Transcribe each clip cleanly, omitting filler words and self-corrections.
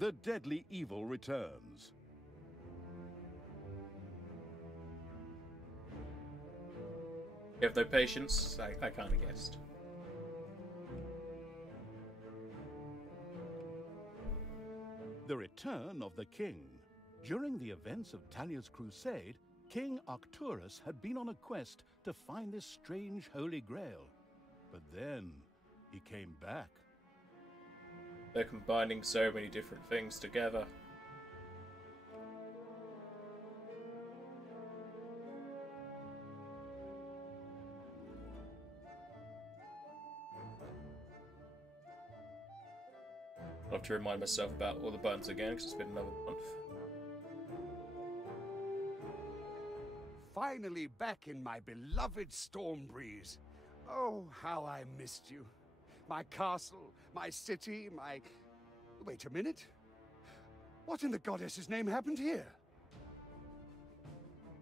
The deadly evil returns. You have no patience? I kind of guessed. The return of the king. During the events of Talia's crusade, King Arcturus had been on a quest to find this strange Holy Grail. But then, he came back. They're combining so many different things together. I'll have to remind myself about all the buttons again because it's been another month. Finally back in my beloved Stormbreeze. Oh, how I missed you. My castle, my city, my... Wait a minute. What in the goddess's name happened here?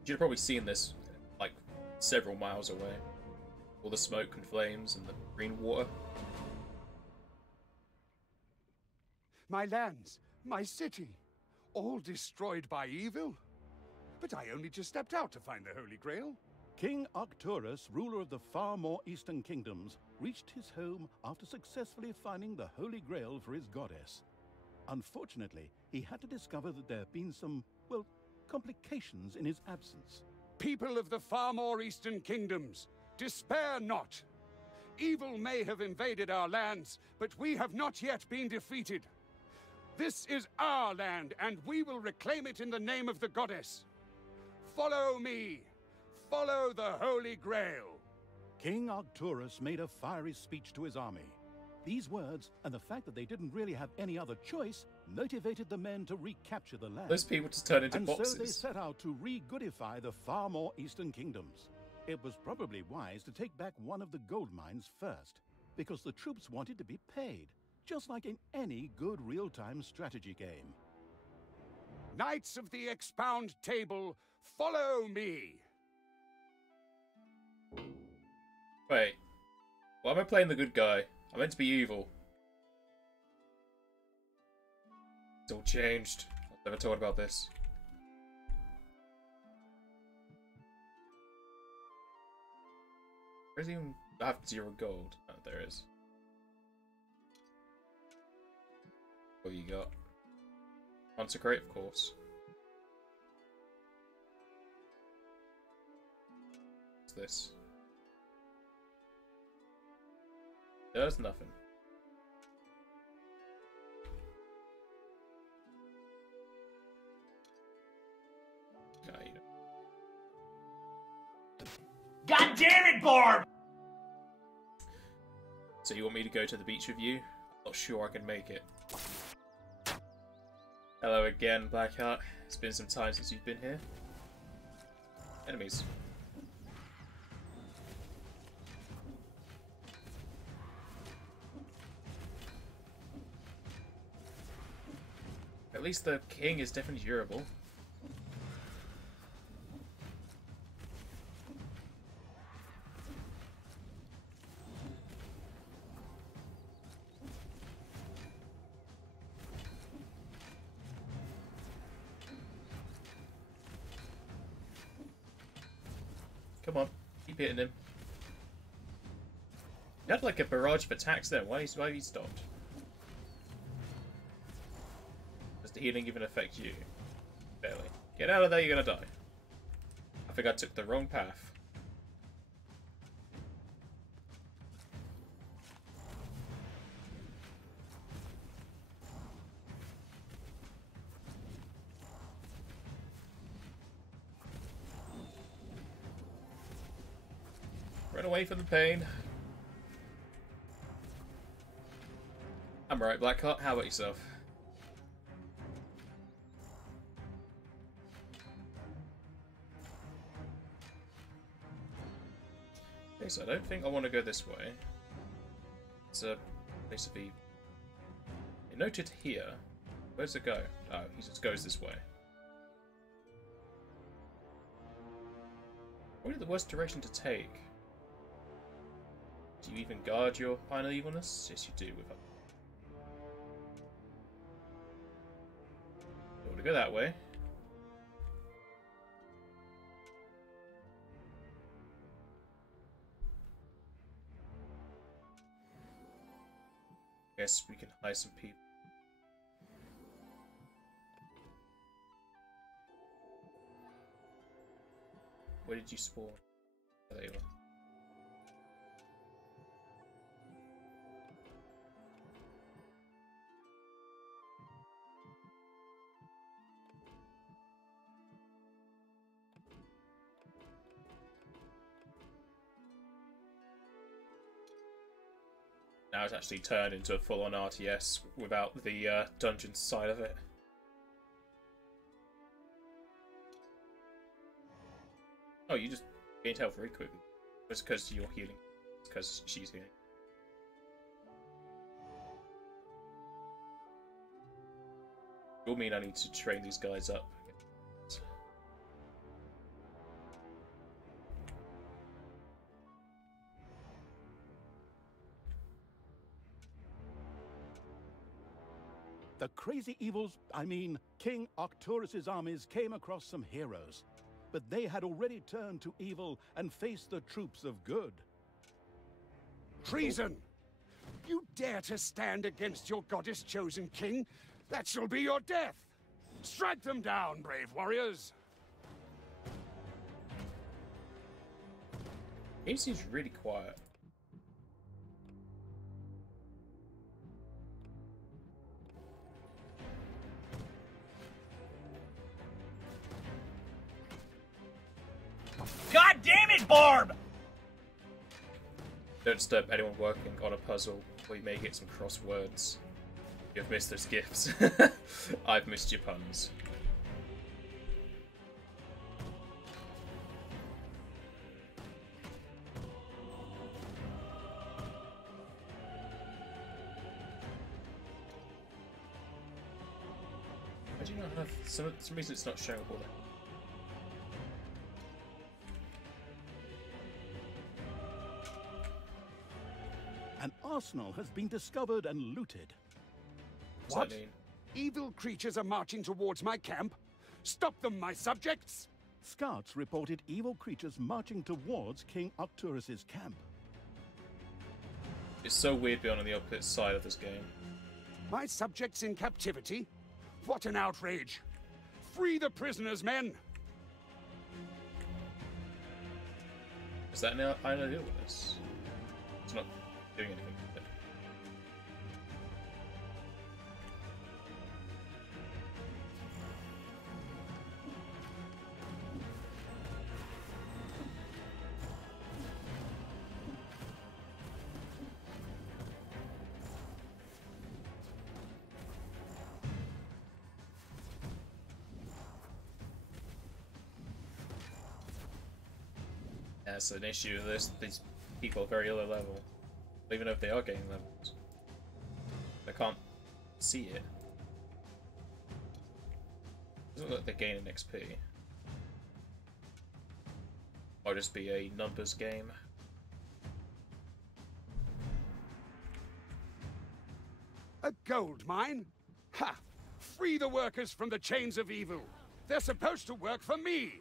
You'd have probably seen this, like, several miles away. All the smoke and flames and the green water. My lands, my city, all destroyed by evil? But I only just stepped out to find the Holy Grail. King Arcturus, ruler of the far more eastern kingdoms, reached his home after successfully finding the Holy Grail for his goddess. Unfortunately, he had to discover that there had been some, well, complications in his absence. People of the far more eastern kingdoms, despair not. Evil may have invaded our lands, but we have not yet been defeated. This is our land, and we will reclaim it in the name of the goddess. Follow me. Follow the Holy Grail. King Arcturus made a fiery speech to his army. These words, and the fact that they didn't really have any other choice, motivated the men to recapture the land. Those people just turned into and boxes. so they set out to re-goodify the far more eastern kingdoms. It was probably wise to take back one of the gold mines first, because the troops wanted to be paid, just like in any good real-time strategy game. Knights of the Expound Table, follow me. Wait. Why am I playing the good guy? I'm meant to be evil. It's all changed. I've never thought about this. Where's even... I have 0 gold. Oh, there is. What you got? Consecrate, of course. What's this? There's nothing. No, you don't. God damn it, Barb! So you want me to go to the beach with you? I'm not sure I can make it. Hello again, Blackheart. It's been some time since you've been here. Enemies. At least the king is definitely durable. Come on, keep hitting him. You had like a barrage of attacks there. Why have you stopped? Does the healing even affect you? Barely. Get out of there, you're gonna die. I think I took the wrong path. Run away from the pain. I'm right, Blackheart. How about yourself? Okay, so I don't think I want to go this way. It's a place to be. Noted here. Where's it go? Oh, he just goes this way. Probably the worst direction to take. Do you even guard your final evilness? Yes, you do. With to go that way. Guess we can hire some people. Where did you spawn? There you are. Now it's actually turned into a full-on RTS without the dungeon side of it. Oh, you just gained health very quickly. It's because you're healing. It's because she's healing. Will mean I need to train these guys up. The crazy evils, King Arcturus' armies came across some heroes, but they had already turned to evil and faced the troops of good. Treason! You dare to stand against your goddess-chosen king? That shall be your death! Strike them down, brave warriors! He seems really quiet. God damn it, Barb! Don't disturb anyone working on a puzzle, or you may get some crosswords. You've missed those gifts. I've missed your puns. Why do you not have... For some reason it's not showing all that. An arsenal has been discovered and looted. What? Does that mean? Evil creatures are marching towards my camp? Stop them, my subjects! Scouts reported evil creatures marching towards King Arcturus' camp. It's so weird being on the opposite side of this game. My subjects in captivity? What an outrage! Free the prisoners, men! Is that now I know deal with this? It's not doing anything with it. That's an issue. These people are very low level. Even though if they are gaining levels, they can't see it. Doesn't look like they're gaining XP. Or just be a numbers game. A gold mine? Ha! Free the workers from the chains of evil! They're supposed to work for me!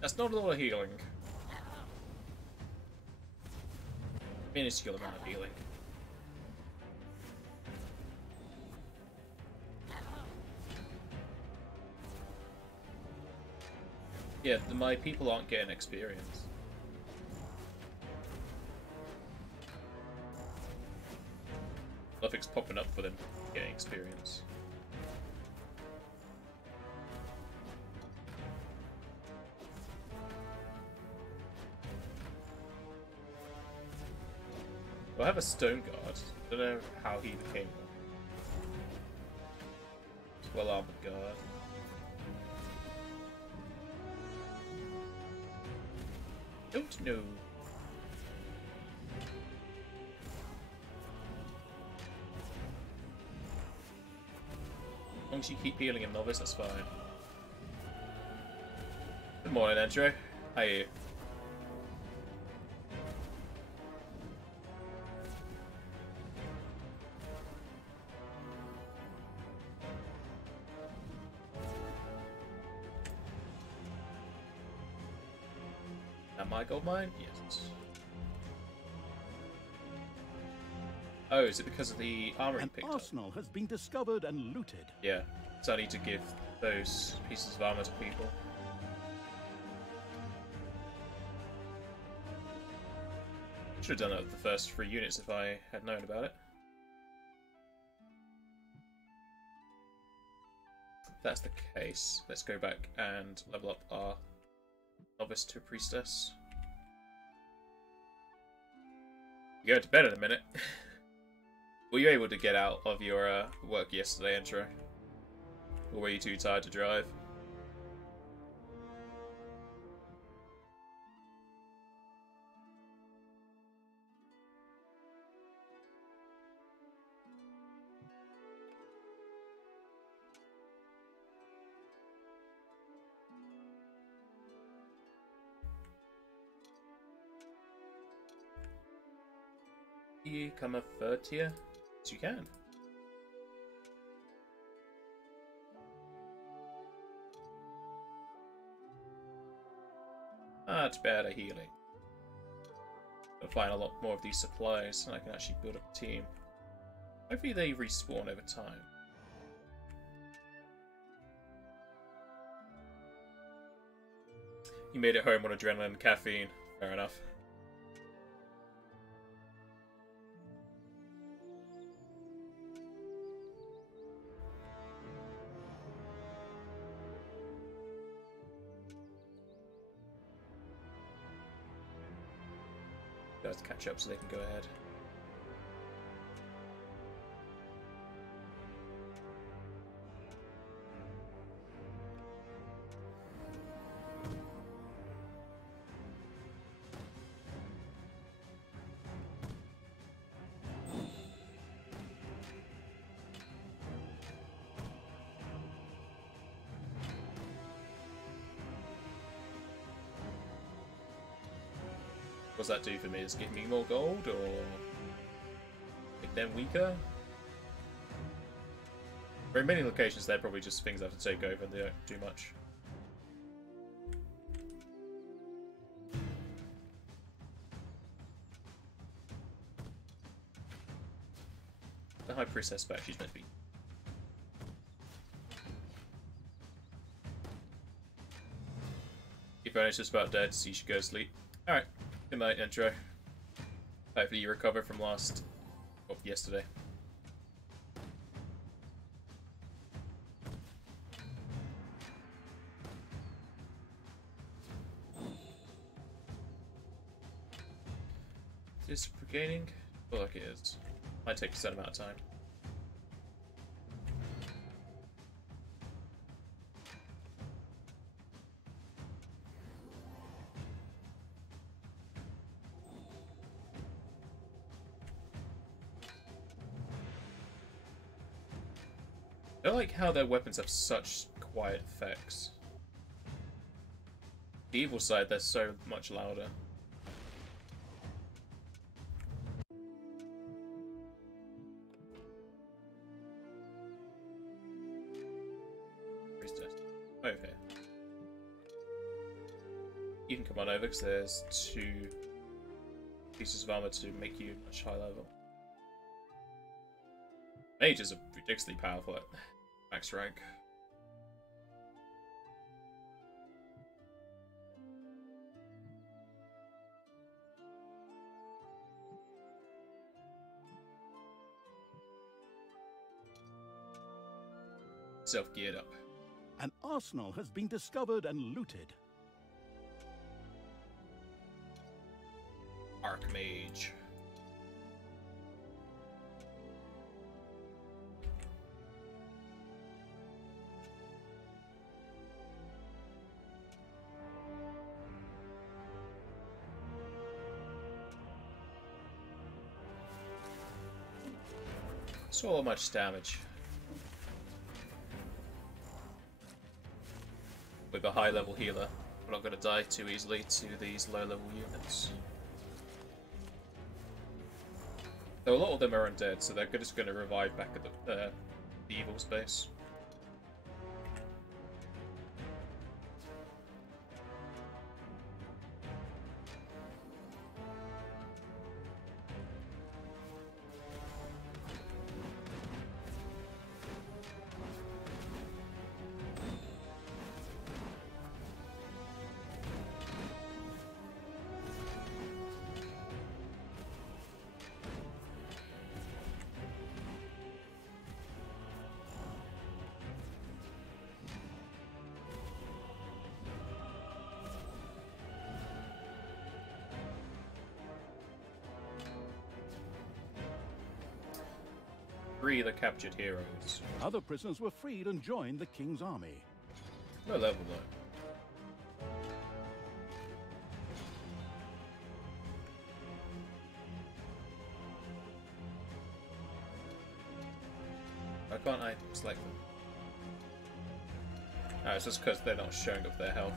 That's not a lot of healing. Minuscule amount of healing. Yeah, my people aren't getting experience. Nothing's popping up for them getting experience. I have a stone guard. Don't know how he became one. Well armored guard. Don't know long as you keep healing him, Novice, that's fine. Good morning, Entro. How are you? Am I gold mine? Yes. Oh, is it because of the armor he An picked up? arsenal has been discovered and looted. Yeah, so I need to give those pieces of armor to people. Should have done it with the first 3 units if I had known about it. If that's the case, let's go back and level up our novice to a priestess. You're going to bed in a minute. Were you able to get out of your work yesterday, Intro? Or were you too tired to drive? You come a 3rd tier? Yes, you can. Ah, it's bad at healing. I'll find a lot more of these supplies and I can actually build up a team. Hopefully they respawn over time. You made it home on adrenaline and caffeine. Fair enough. Guys to catch up so they can go ahead. What does that do for me? Does it give me more gold, or make them weaker? For in many locations, they're probably just things I have to take over and they don't do much. The High Priestess back, she's meant to be. If Oni's just about dead, so you should go to sleep. Alright. Good night, Intro. Hopefully you recover from yesterday. Is this for gaining? I feel like it is. Might take a certain amount of time. I like how their weapons have such quiet effects. The evil side, they're so much louder. Priestess. Over here. You can come on over because there's 2 pieces of armor to make you much higher level. Mages are ridiculously powerful at max rank. Self-geared up. An arsenal has been discovered and looted. Archmage. So much damage. a high level healer. I'm not going to die too easily to these low level units. Though a lot of them are undead, so they're just going to revive back at the evil's base. Free the captured heroes. Other prisoners were freed and joined the king's army. No level though. Why can't I select them? Oh, it's just because they're not showing up their health.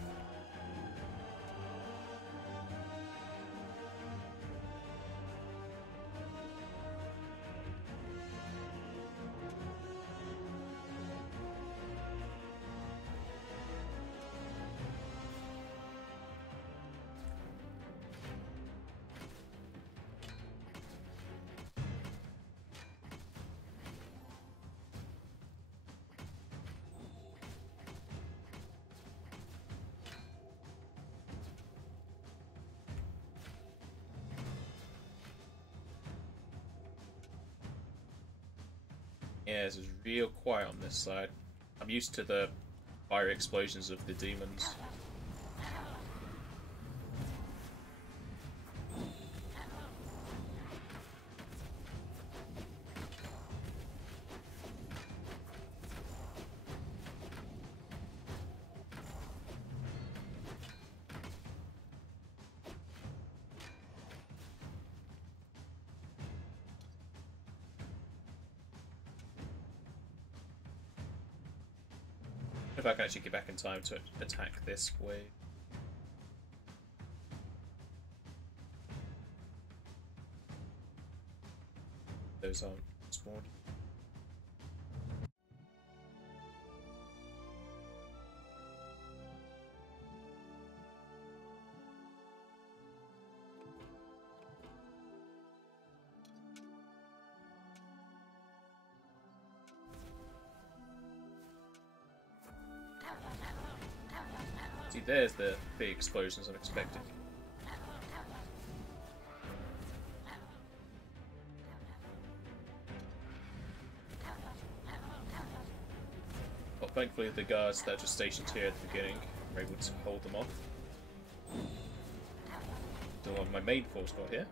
Yeah, it's real quiet on this side. I'm used to the fire explosions of the demons. If I can actually get back in time to attack this way. Those aren't spawned. See, there's the big explosions unexpected. Well, thankfully the guards that are just stationed here at the beginning are able to hold them off. Still on my main force got here.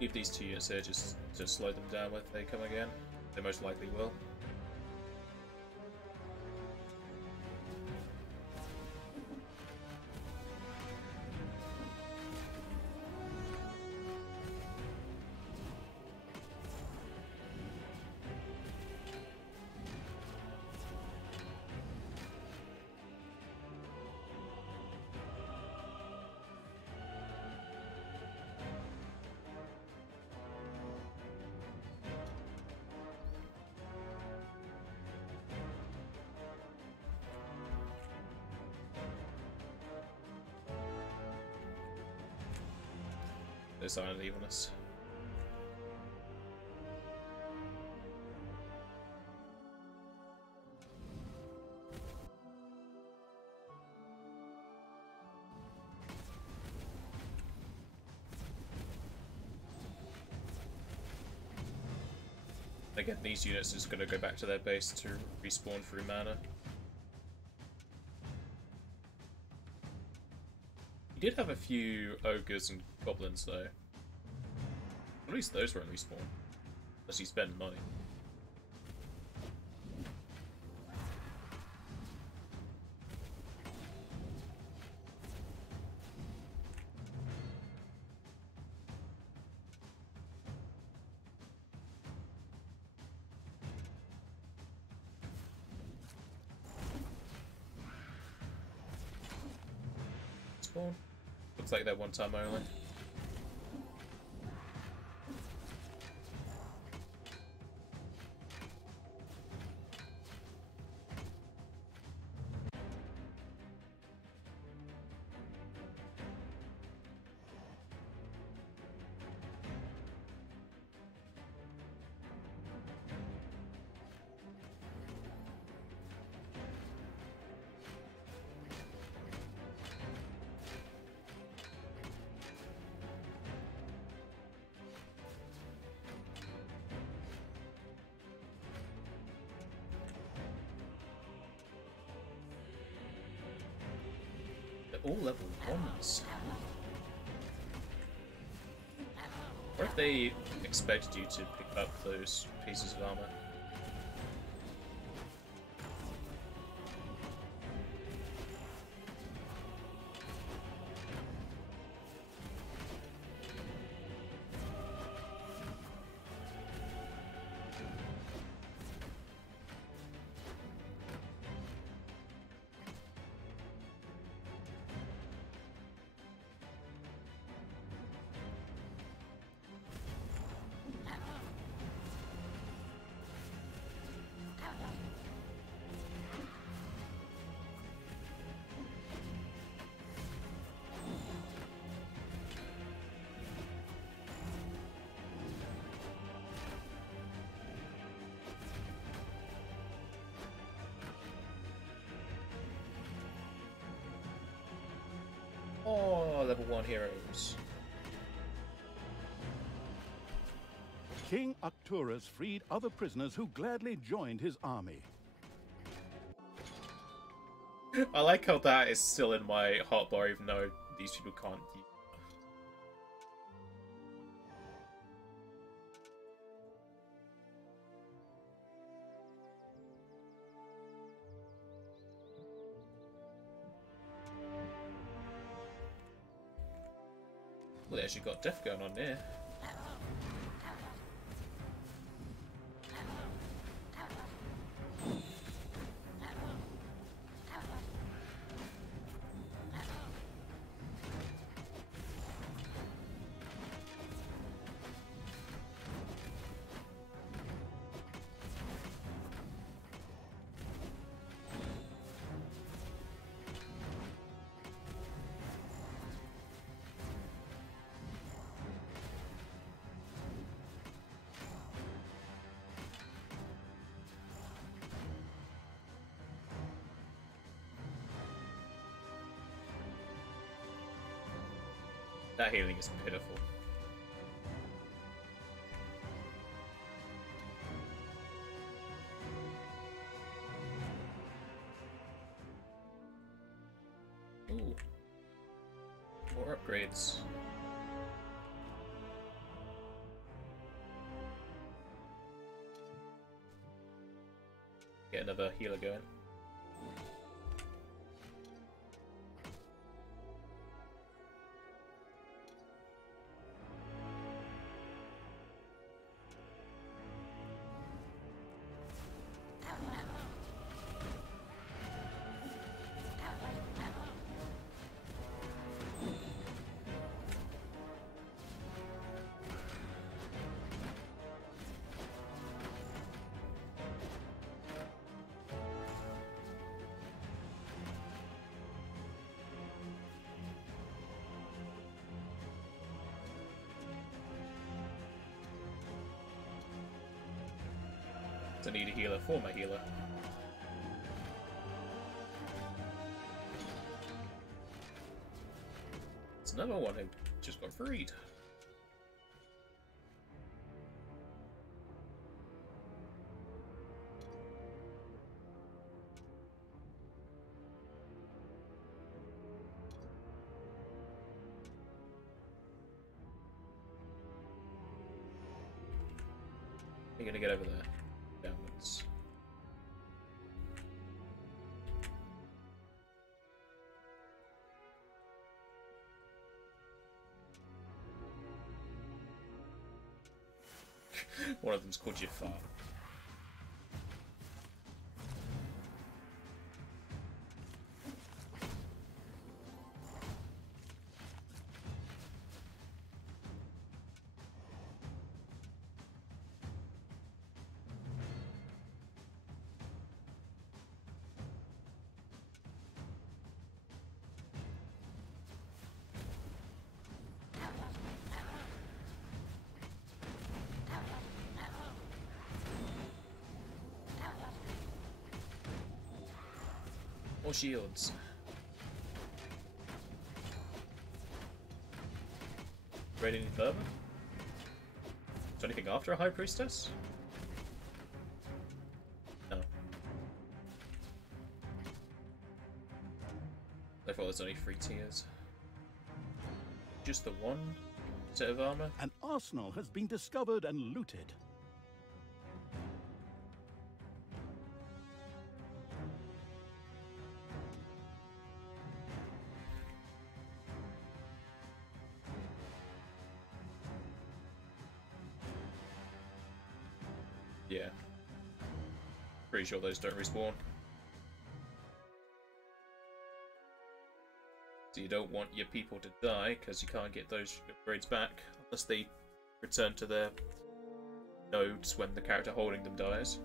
Leave these two units here just to slow them down when they come again. They most likely will. This island evenness. Again, these units are just going to go back to their base to respawn through mana. He did have a few ogres and goblins though. At least those won't respawn. Unless you spend money. spawn? Looks like they're one time only. All level 1s. Or if they expected you to pick up those pieces of armor. Oh, level 1 heroes. King Arcturus freed other prisoners who gladly joined his army. I like how that is still in my hotbar even though these people can't use. Well, they actually got death going on there. That healing is pitiful. Ooh. More upgrades. Get another healer going. I need a healer for my healer. It's another one who just got freed. You're gonna get over there. Downwards. One of them's called Jafar. More shields. Ready any further? Is there anything after a High Priestess? No. I thought there's only 3 tiers. Just the one set of armor? An arsenal has been discovered and looted. Yeah. Pretty sure those don't respawn. So you don't want your people to die, because you can't get those upgrades back unless they return to their nodes when the character holding them dies.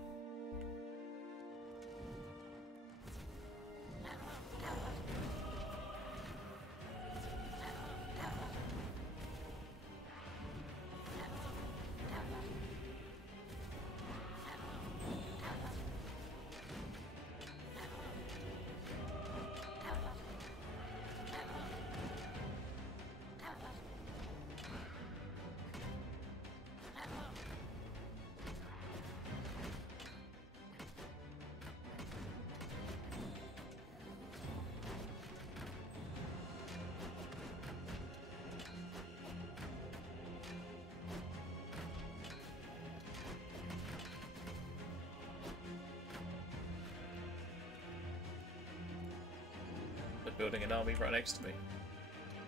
Building an army right next to me.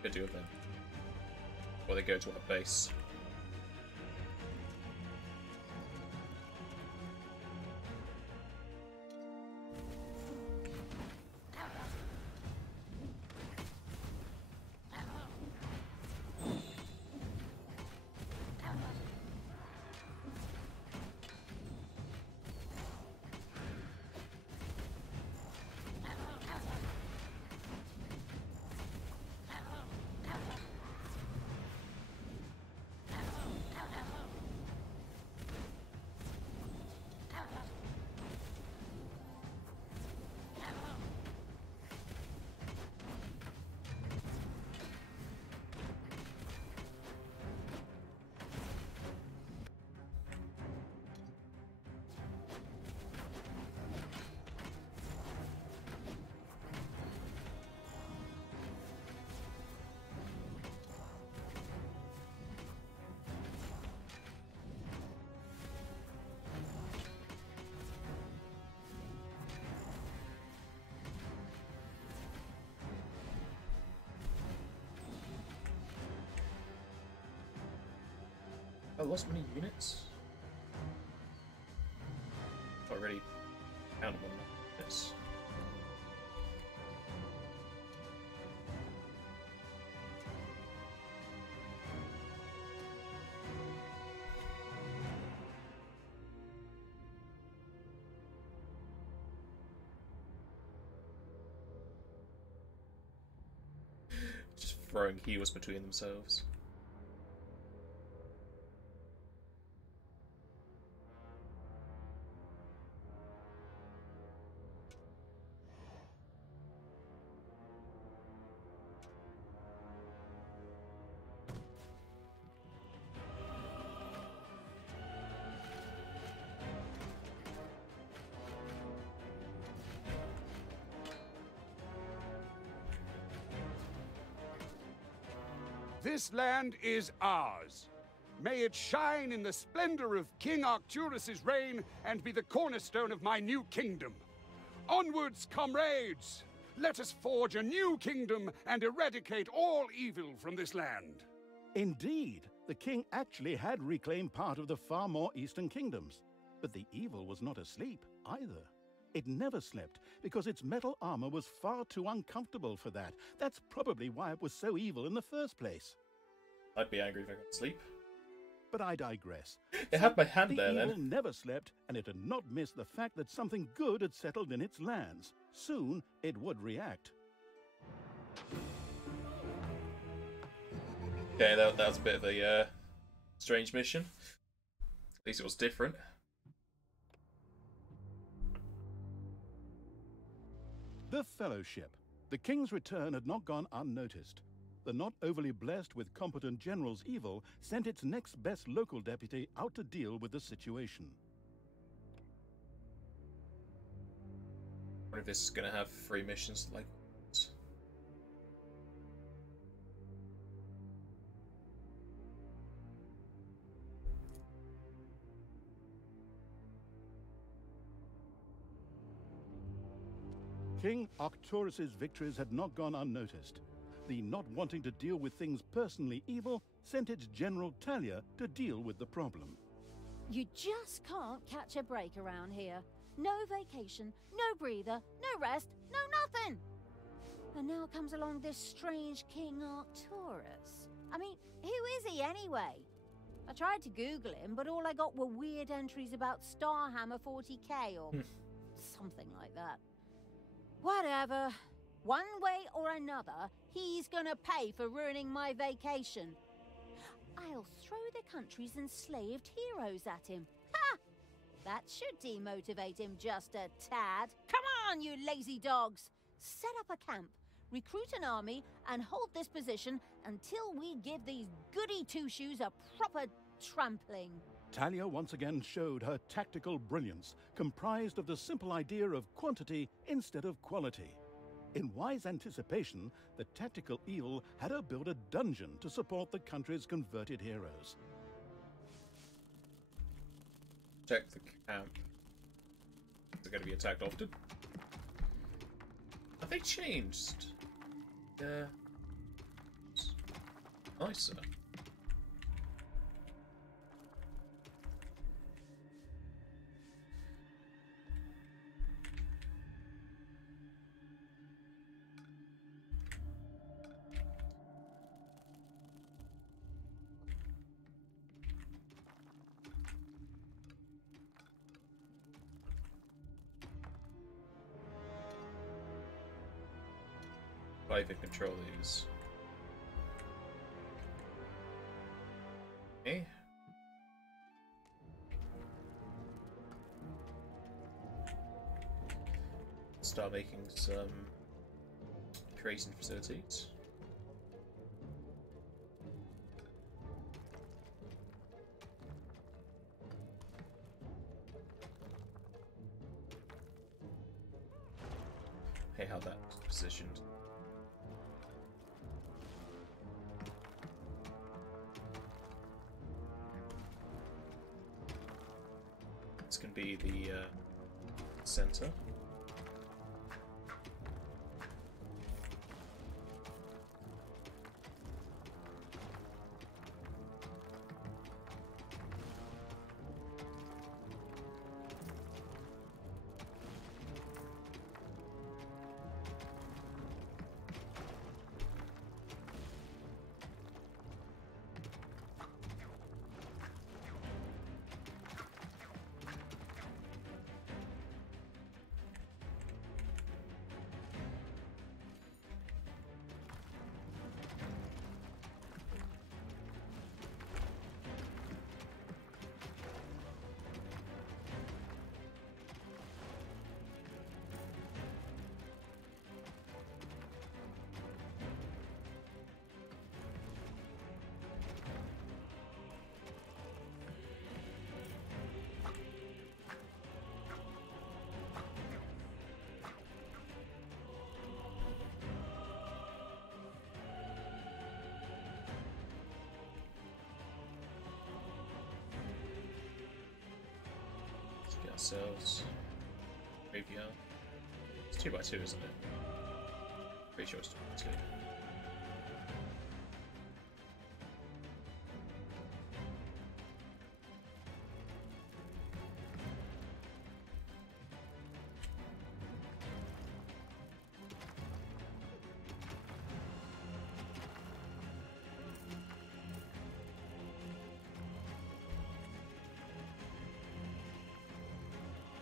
Could do with them. Or they go to our base. I lost many units? Already counted one units. Just throwing heals between themselves. This land is ours. May it shine in the splendor of King Arcturus' reign and be the cornerstone of my new kingdom. Onwards, comrades! Let us forge a new kingdom and eradicate all evil from this land. Indeed, the king actually had reclaimed part of the far more eastern kingdoms. But the evil was not asleep either. It never slept because its metal armor was far too uncomfortable for that. That's probably why it was so evil in the first place. I'd be angry if I could sleep. But I digress. It had my hand there The then. evil never slept, and it had not missed the fact that something good had settled in its lands. Soon, it would react. Okay, that was a bit of a strange mission. At least it was different. The Fellowship. The king's return had not gone unnoticed. The not overly blessed with competent generals evil sent its next best local deputy out to deal with the situation. I wonder if this is going to have free missions like this. King Arcturus's victories had not gone unnoticed. The not wanting to deal with things personally evil sent its general Talia to deal with the problem. You just can't catch a break around here. No vacation, no breather, no rest, no nothing! And now comes along this strange King Arcturus. I mean, who is he anyway? I tried to Google him, but all I got were weird entries about Starhammer 40k or something like that. Whatever. One way or another, he's gonna pay for ruining my vacation. I'll throw the country's enslaved heroes at him. Ha! That should demotivate him just a tad. Come on, you lazy dogs! Set up a camp, recruit an army, and hold this position until we give these goody two-shoes a proper trampling. Talia once again showed her tactical brilliance, comprised of the simple idea of quantity instead of quality. In wise anticipation, the tactical eel had her build a dungeon to support the country's converted heroes. Check the camp. They're going to be attacked often. Have they changed? Yeah. Nicer. Private control these. Okay. Start making some creating facilities. Hey, how that's positioned. This can be the center. Ourselves. Graveyard. It's 2x2, isn't it? Pretty sure it's 2x2.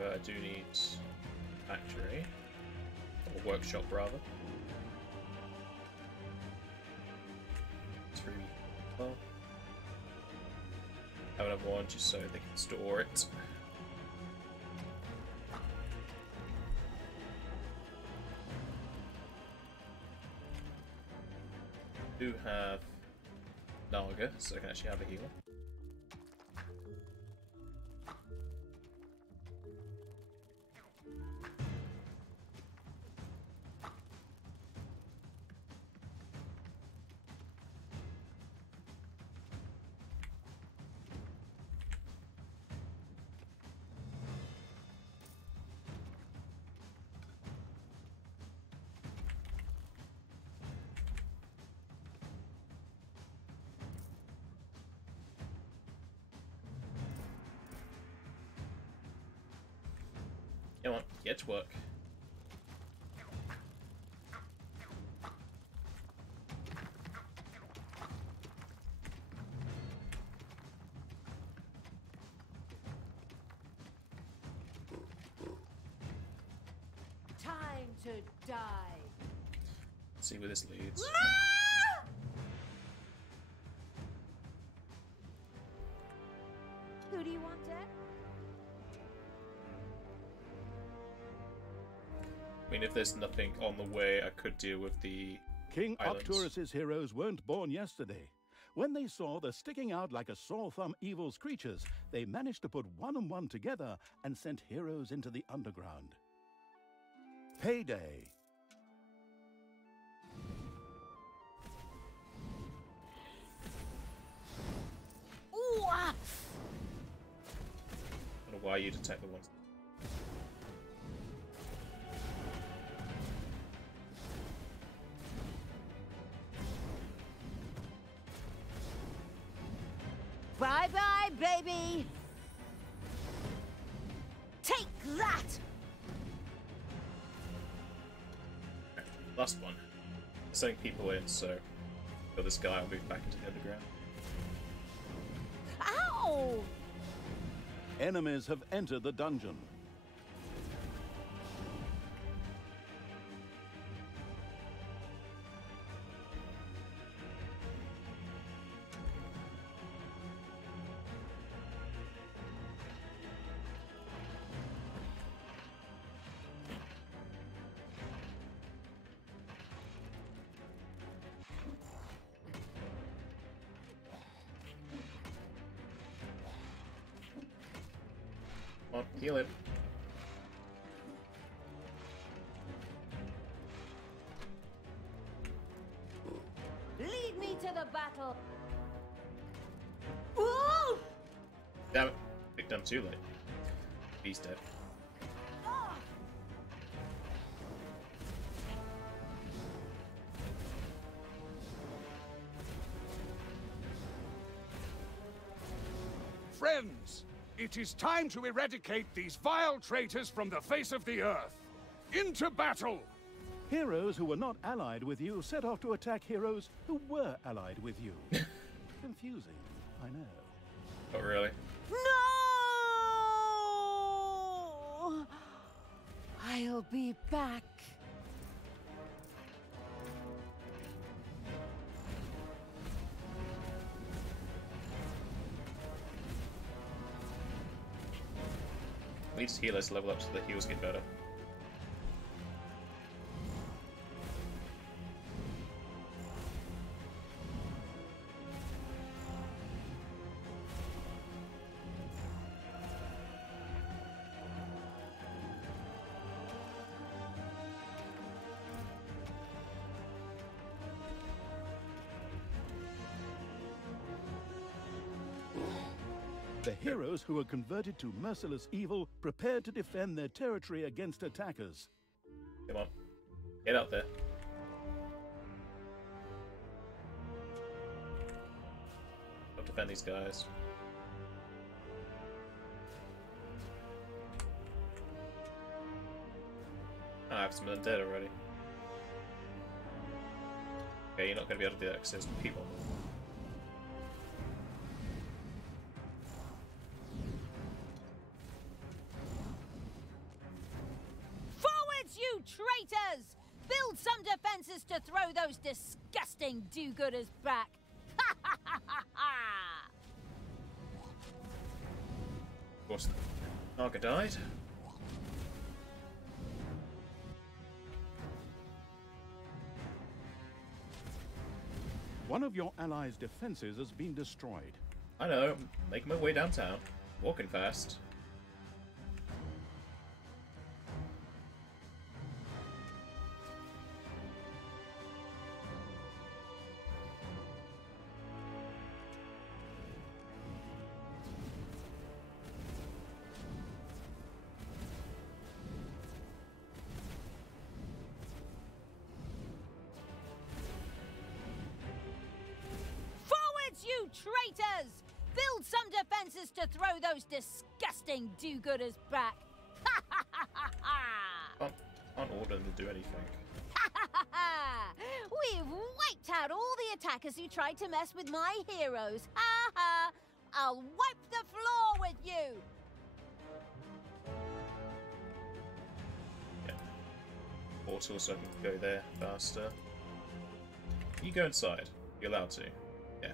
I do need factory, or workshop rather. 3. Well, have another one just so they can store it. do have Naga, so I can actually have a heal. Come on, get to work. Time to die. Let's see where this leads. Who do you want dead? I mean, if there's nothing on the way, I could deal with the King islands. Arcturus's heroes weren't born yesterday. When they saw the sticking out like a sore thumb evil's creatures, they managed to put one and one together and sent heroes into the underground. Payday. Ooh, ah. I don't know why you'd attack the ones. Bye-bye, baby! Take that! Okay, last one. Sending people in, so kill this guy, I'll move back into the underground. Ow! Enemies have entered the dungeon. Come on, heal him. Lead me to the battle! Ooh! Damn it. Picked him too late. He's dead. Ah! Friends, it is time to eradicate these vile traitors from the face of the earth. Into battle! Heroes who were not allied with you set off to attack heroes who were allied with you. Confusing, I know. Not really. No! I'll be back. We need to heal us to level up so the heals get better. The heroes who were converted to merciless evil prepared to defend their territory against attackers. Come on. Get out there. I'll defend these guys. I have some of them dead already. Okay, you're not going to be able to do that because there's people. Forwards, you traitors! Build some defenses to throw those disgusting do-gooders back. Ha ha ha ha ha! Of course, Naga died. One of your allies' defenses has been destroyed. I know, I'm making my way downtown. Walking fast. You traitors! Build some defenses to throw those disgusting do-gooders back! Ha ha ha ha ha! Can't order them to do anything. Ha ha ha ha! We've wiped out all the attackers who tried to mess with my heroes! Ha ha! I'll wipe the floor with you! Yeah. Portal so I can go there faster. You go inside. You're allowed to. Yeah.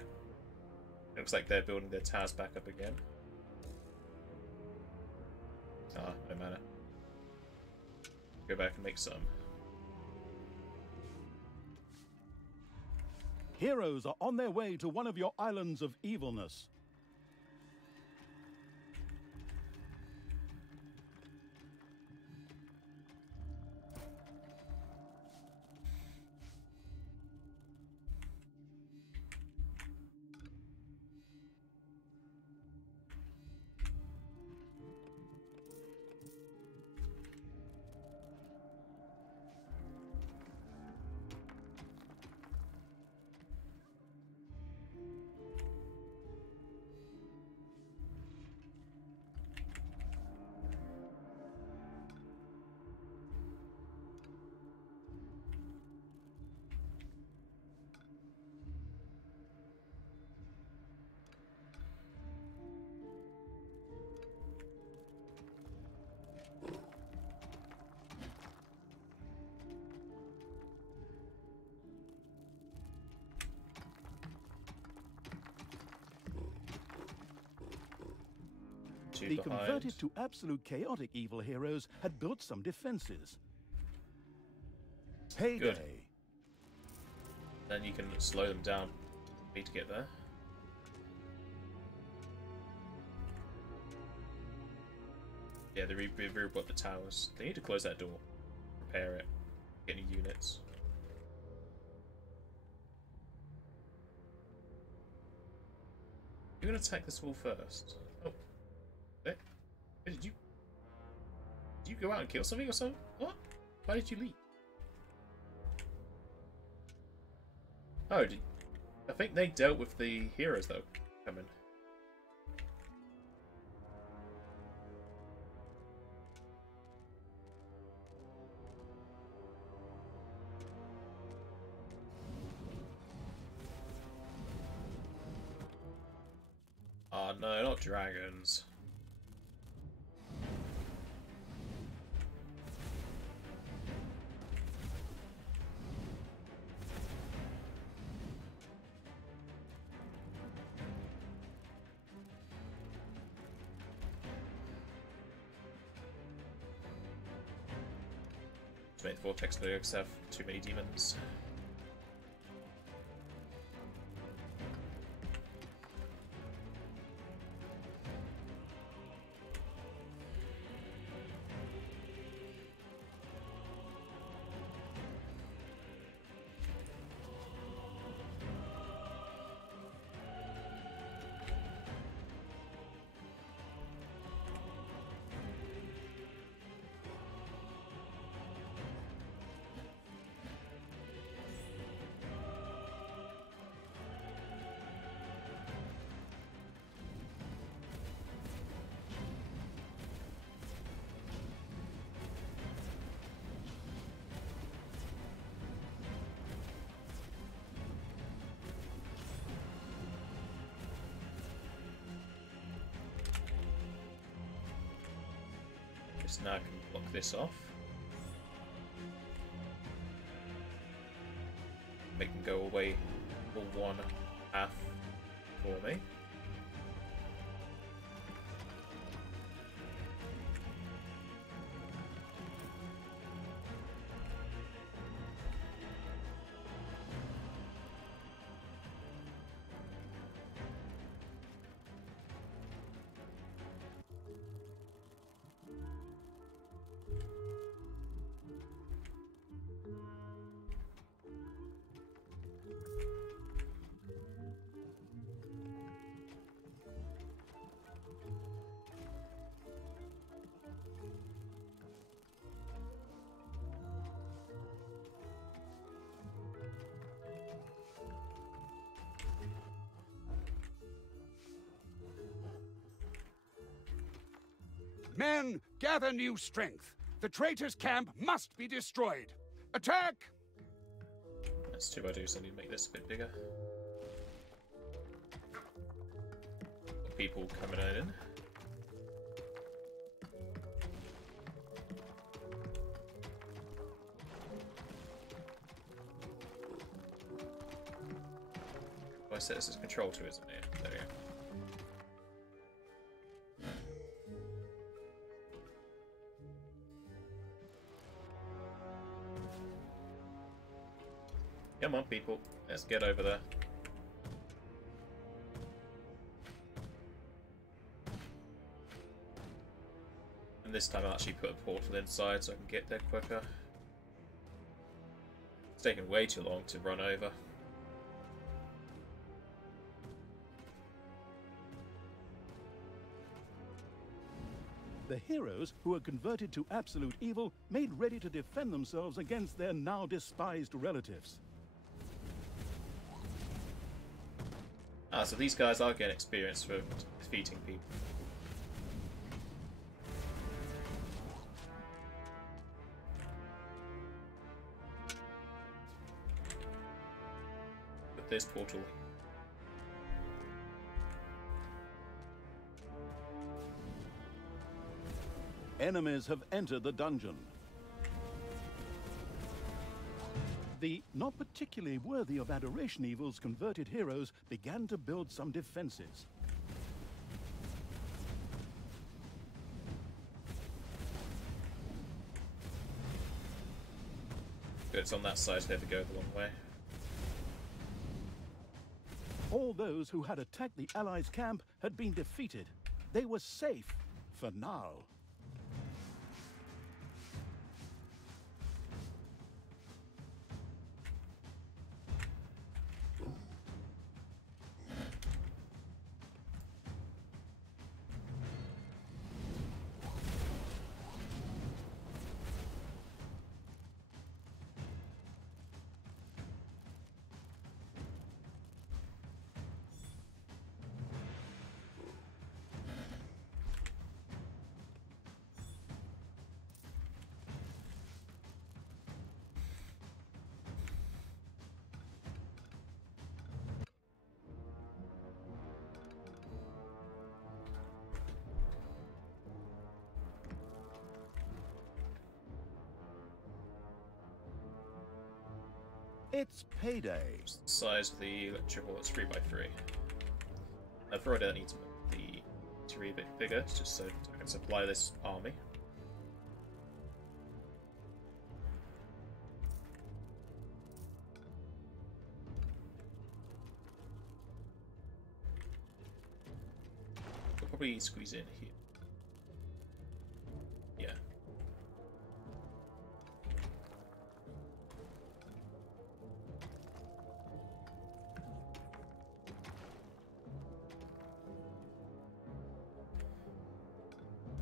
Looks like they're building their towers back up again. Ah, no matter. Go back and make some. Heroes are on their way to one of your islands of evilness. The converted to absolute chaotic evil heroes had built some defenses. Payday. Good. Then you can slow them down. Need to get there. Yeah, they rebuilt the towers. They need to close that door. Repair it. Get new units. You're gonna attack this wall first. Oh. Did you go out and kill something or something? What? Why did you leave? Oh, I think they dealt with the heroes that were coming. Oh no, not dragons. To make the Vortex Lyrics have too many demons. So now I can block this off. Make them go away for one half for me. Men, gather new strength. The traitors' camp must be destroyed. Attack! That's too bad, so I need to make this a bit bigger. Got people coming in. I set this as control to, isn't it? There we go. Come on, people. Let's get over there. And this time I'll actually put a portal inside so I can get there quicker. It's taken way too long to run over. The heroes, who were converted to absolute evil, made ready to defend themselves against their now despised relatives. Ah, so these guys are getting experience for defeating people. Put this portal. Enemies have entered the dungeon. The not particularly worthy of adoration evil's converted heroes began to build some defenses. Good, it's on that side, so they have to go the long way. All those who had attacked the Allies' camp had been defeated. They were safe for now. It's payday. Just the size of the electrical, it's 3x3. I've already need to make the tree a bit bigger, just so I can supply this army. We'll probably squeeze in here. Yeah.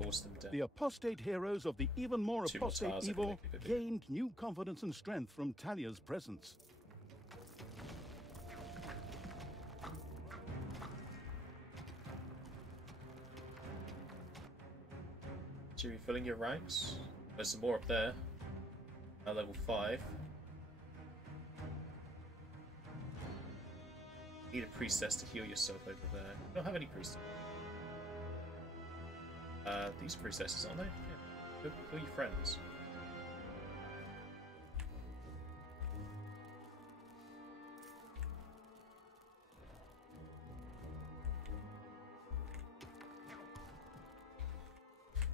Force them down. The apostate heroes of the even more Two more apostate tiles, I evil think, gained new confidence and strength from Talia's presence. So you're refilling your ranks. There's some more up there. At level 5. Need a priestess to heal yourself over there. You don't have any priestess. These priestesses, aren't they? Yeah. Who are your friends?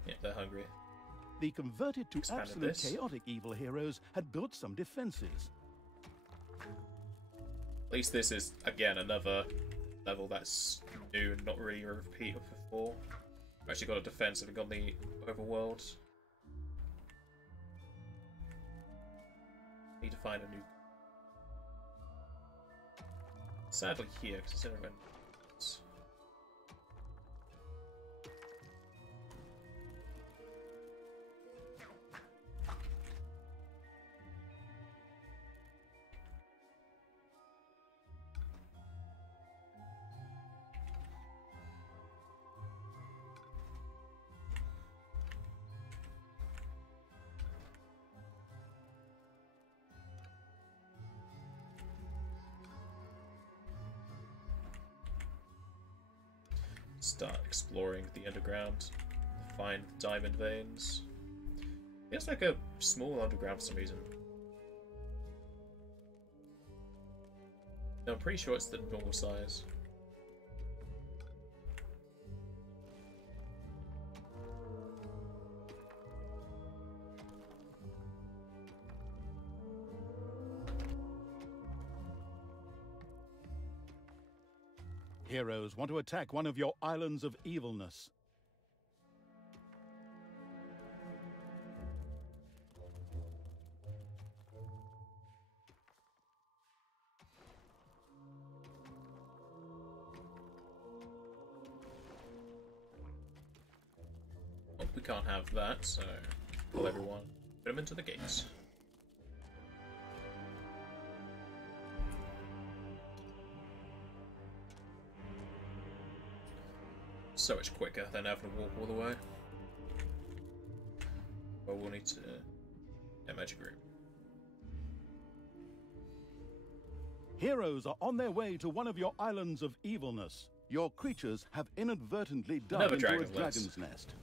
Yeah, they're hungry. The converted to Expanded absolute this. chaotic evil heroes had built some defenses. At least this is, again, another level that's new and not really a repeat of before. We've actually got a defensive on the overworld. Need to find a new... Sadly here, because it's everyone... start exploring the underground, find the diamond veins. It's like a small underground for some reason. No, I'm pretty sure it's the normal size. Heroes want to attack one of your islands of evilness. Oh, we can't have that, so pull everyone, put them into the gates. So much quicker than having to walk all the way. Well, we'll need to... magic room. Heroes are on their way to one of your islands of evilness. Your creatures have inadvertently dug Another into a dragon's nest. dragon's nest.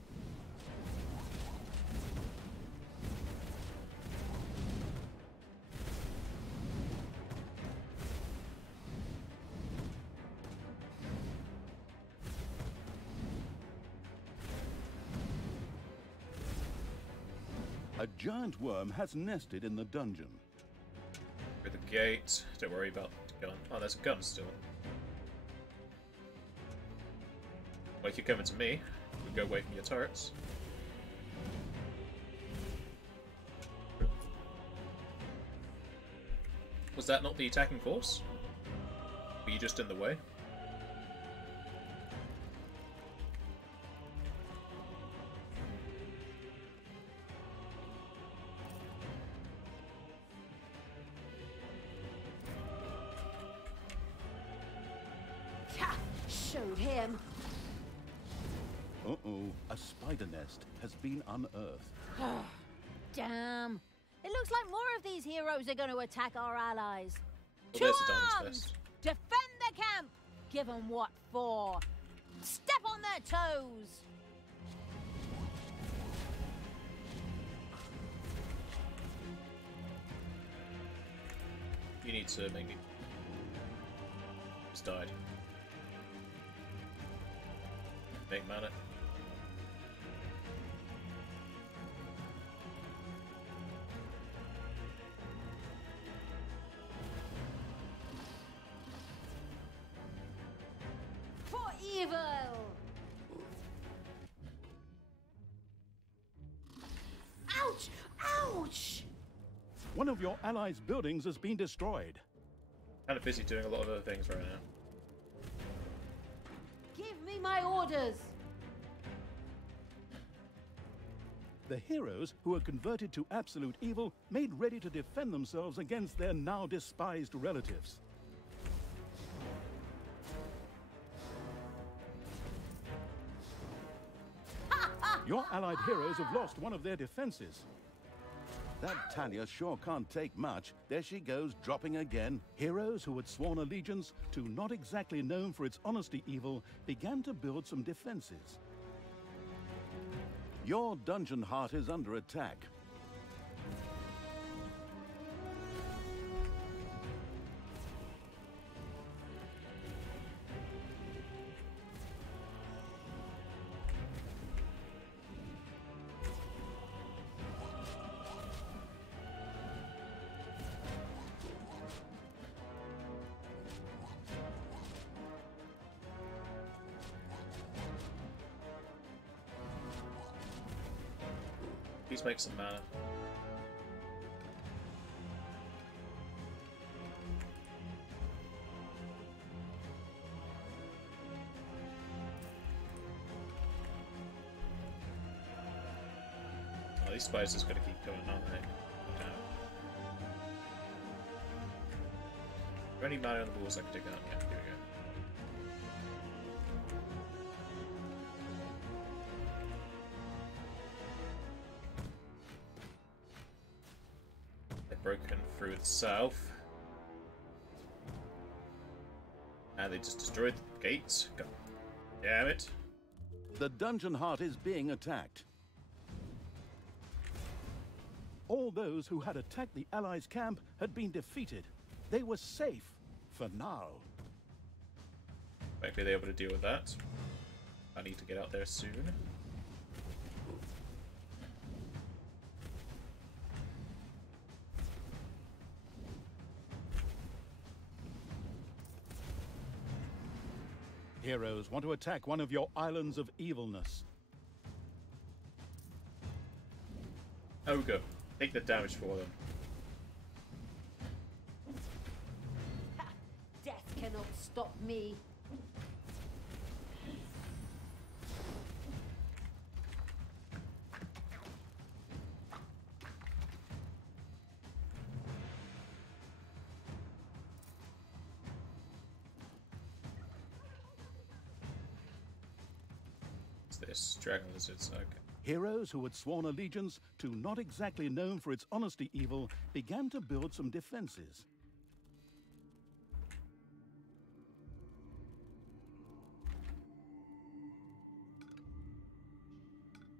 A giant worm has nested in the dungeon. Through the gate. Don't worry about the gun. Oh, there's a gun still. Well, if you're coming to me, we go away from your turrets. Was that not the attacking force? Were you just in the way? Ha! Showed him. Uh-oh, a spider nest has been unearthed. Damn. It looks like more of these heroes are going to attack our allies. Well, To there's the diamond's arms! nest. Defend the camp! Give them what for. Step on their toes! You need to make me... Just died. Make mana. For evil! Ouch! Ouch! One of your allies' buildings has been destroyed. Kind of busy doing a lot of other things right now. Give me my orders! The heroes, who are converted to absolute evil, made ready to defend themselves against their now despised relatives. Your allied heroes have lost one of their defenses. That Talia sure can't take much. There she goes, dropping again. Heroes who had sworn allegiance to not exactly known for its honesty evil began to build some defenses. Your dungeon heart is under attack. Please make some mana. Oh, these spiders just gotta keep going, aren't they? No. Are there any mana on the walls I can dig out? Yeah, here we go. Broken through the south. And they just destroyed the gates. Go. Damn it. The dungeon heart is being attacked. All those who had attacked the Allies' camp had been defeated. They were safe for now. Hopefully they're able to deal with that. I need to get out there soon. Heroes want to attack one of your islands of evilness. Ogre, take the damage for them. Ha! Death cannot stop me. What's this? Dragon lizards, okay. Heroes who had sworn allegiance to not exactly known for its honesty evil began to build some defenses.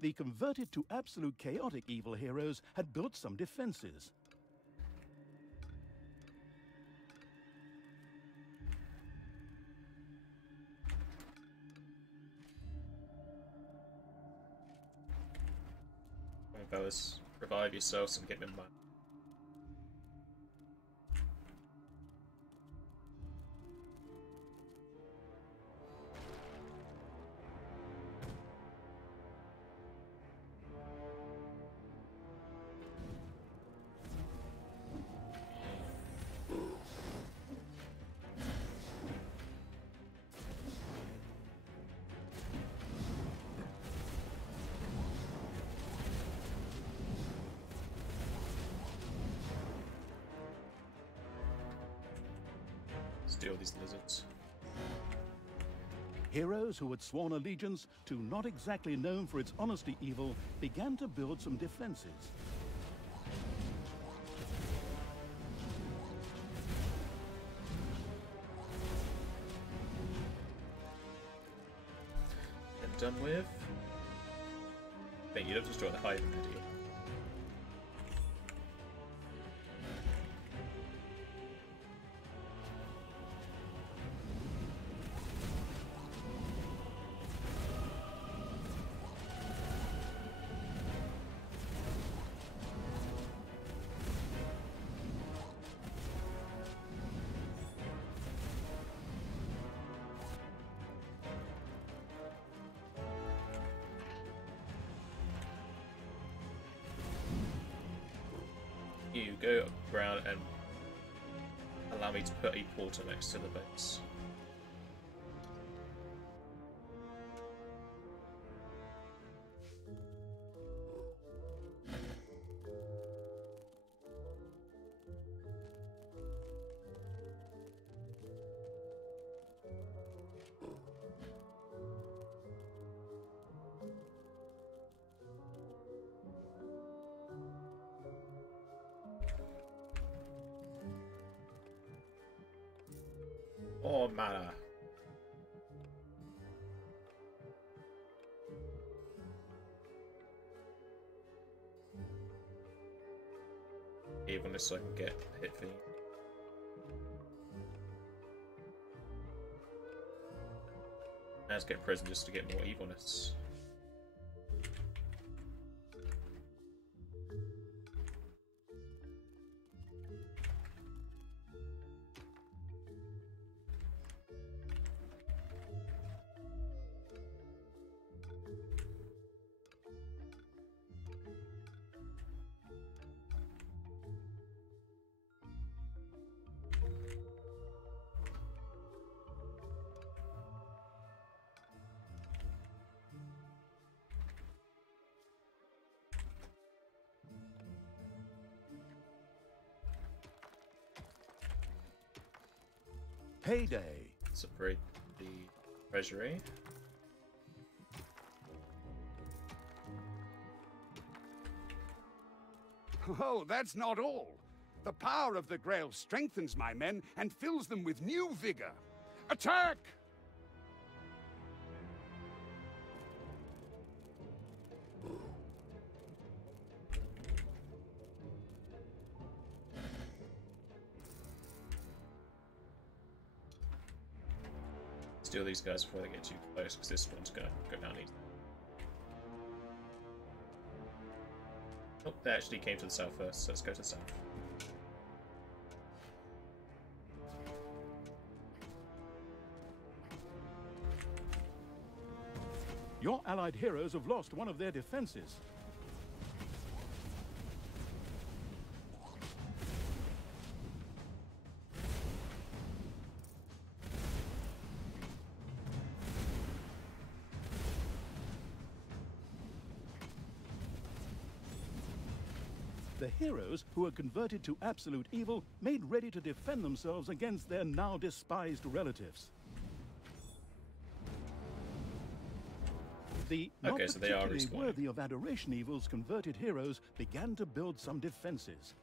The converted to absolute chaotic evil heroes had built some defenses. Fellas, revive yourselves and get me money. Steal these lizards. Heroes who had sworn allegiance to not exactly known for its honesty evil began to build some defenses. And done with. Wait, you don't destroy the hive, do you? You go around and allow me to put a portal next to the base. Oh, mana. Evilness so I can get hit for you. Let's get prison just to get more evilness. Payday. Separate the treasury. Oh, that's not all. The power of the Grail strengthens my men and fills them with new vigor. Attack! steal these guys before they get too close, because this one's gonna go down easy. Oh, they actually came to the south first, so let's go to the south. Your allied heroes have lost one of their defenses. The heroes, who are converted to absolute evil, made ready to defend themselves against their now despised relatives. The not Okay, so they are particularly respawning. worthy of adoration evil's converted heroes began to build some defenses.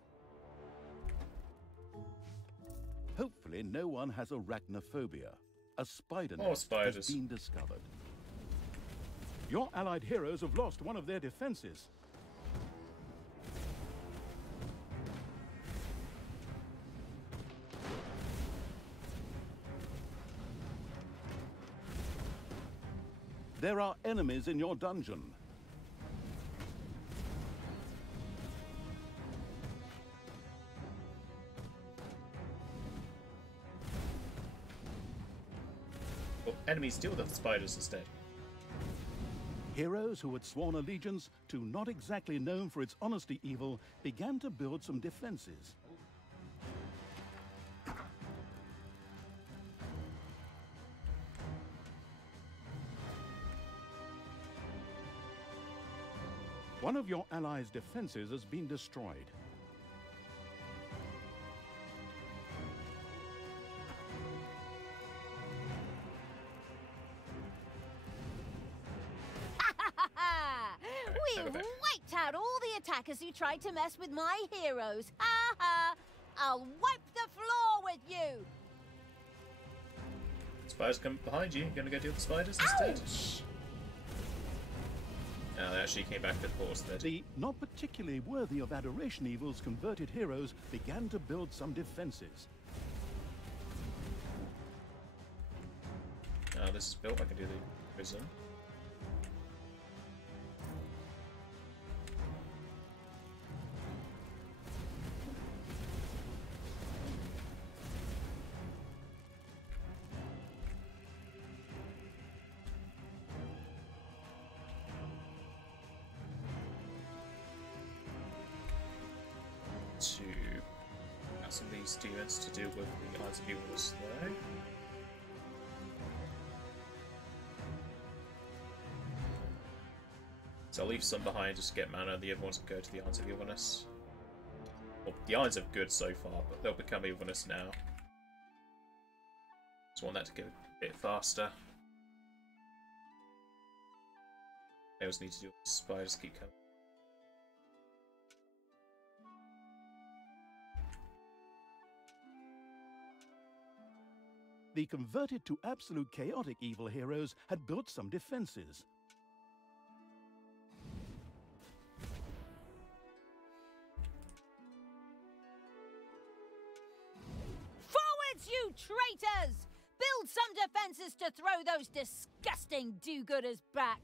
Hopefully no one has arachnophobia. A spider More nest has spiders. been discovered. Your allied heroes have lost one of their defenses. There are enemies in your dungeon. Well, enemies deal with the spiders instead. Heroes who had sworn allegiance to not exactly known for its honesty evil began to build some defenses. One of your allies' defenses has been destroyed. We've over there. wiped out all the attackers who tried to mess with my heroes. Ha ha! I'll wipe the floor with you. Spiders come behind you. You're gonna go deal with the spiders instead. Ouch! Now they actually came back to the port instead. The not particularly worthy of adoration evil's converted heroes began to build some defenses. Now this is built. I can do the prison. To got some of these demons to deal with the Eyes of Evil though. So I'll leave some behind just to get mana, and the other ones can go to the Irons of Evilness. Well, the Irons are good so far, but they'll become Evilness now. Just want that to go a bit faster. I always need to do with the spiders keep coming. The converted to absolute chaotic evil heroes had built some defenses. Forwards, you traitors! Build some defenses to throw those disgusting do-gooders back.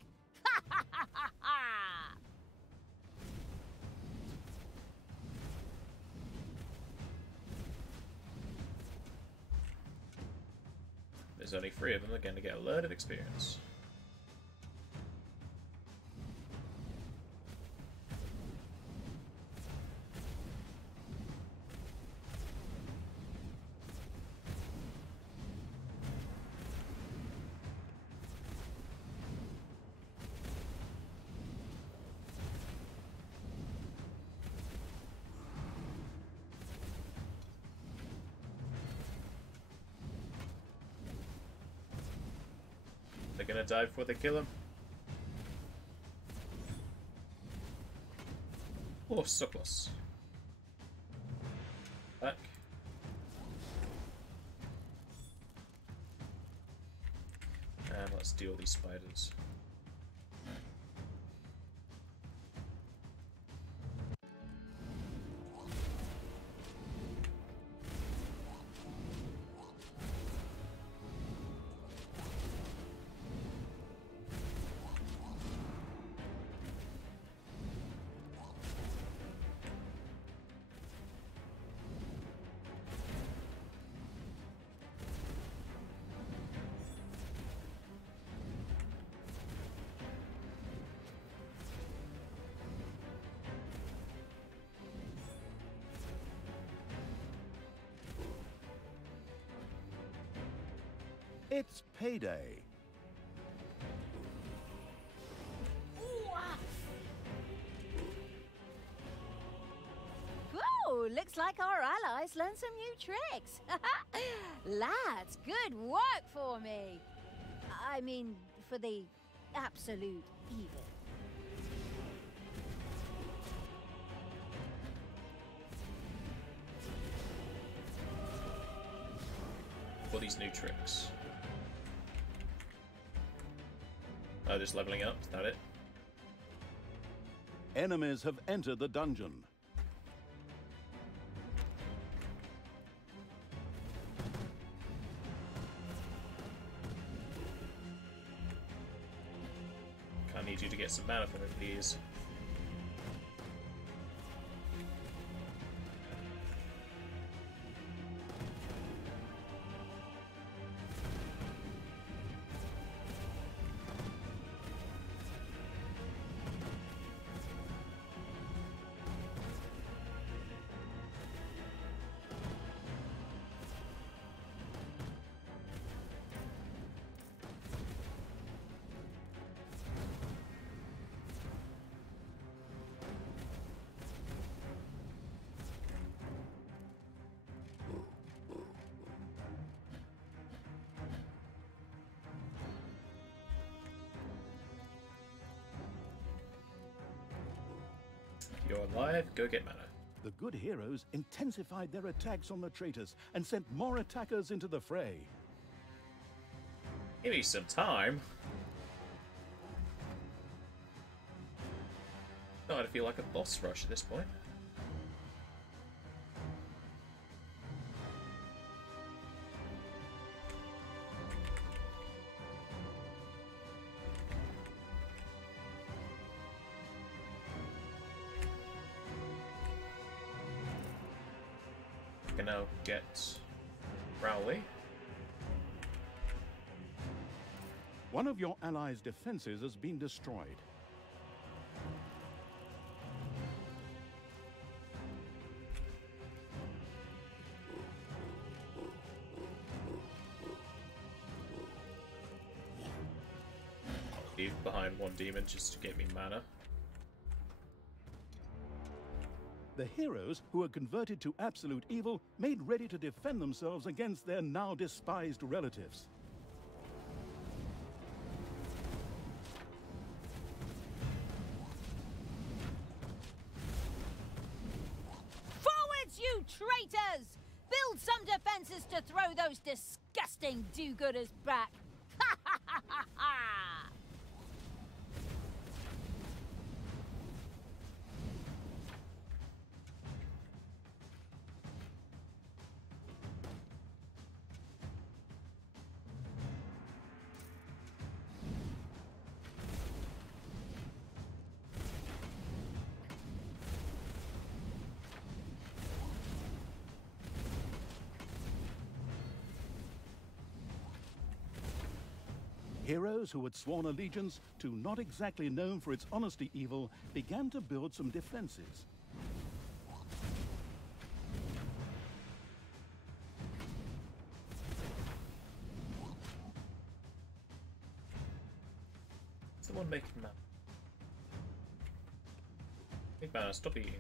Ha ha ha ha ha! There's only 3 of them, they're going to get a load of experience. They're gonna die before they kill him. Oh, so close. Back. And let's deal these spiders. It's payday. Ooh, looks like our allies learned some new tricks. Lads, good work for me. I mean, for the absolute evil. For these new tricks. Oh, just leveling up, is that it? Enemies have entered the dungeon. I need you to get some mana from it, please. You're alive, go get mana. The good heroes intensified their attacks on the traitors and sent more attackers into the fray. Give me some time. Starting to feel like a boss rush at this point. I can now get Rowley. One of your allies' defenses has been destroyed. Leave behind one demon just to get me mana. The heroes, who were converted to absolute evil, made ready to defend themselves against their now despised relatives. Forwards, you traitors! Build some defenses to throw those disgusting do-gooders back. Ha ha ha ha ha! Heroes who had sworn allegiance to not exactly known for its honesty evil began to build some defenses. Someone making mana. Big mana, stop eating.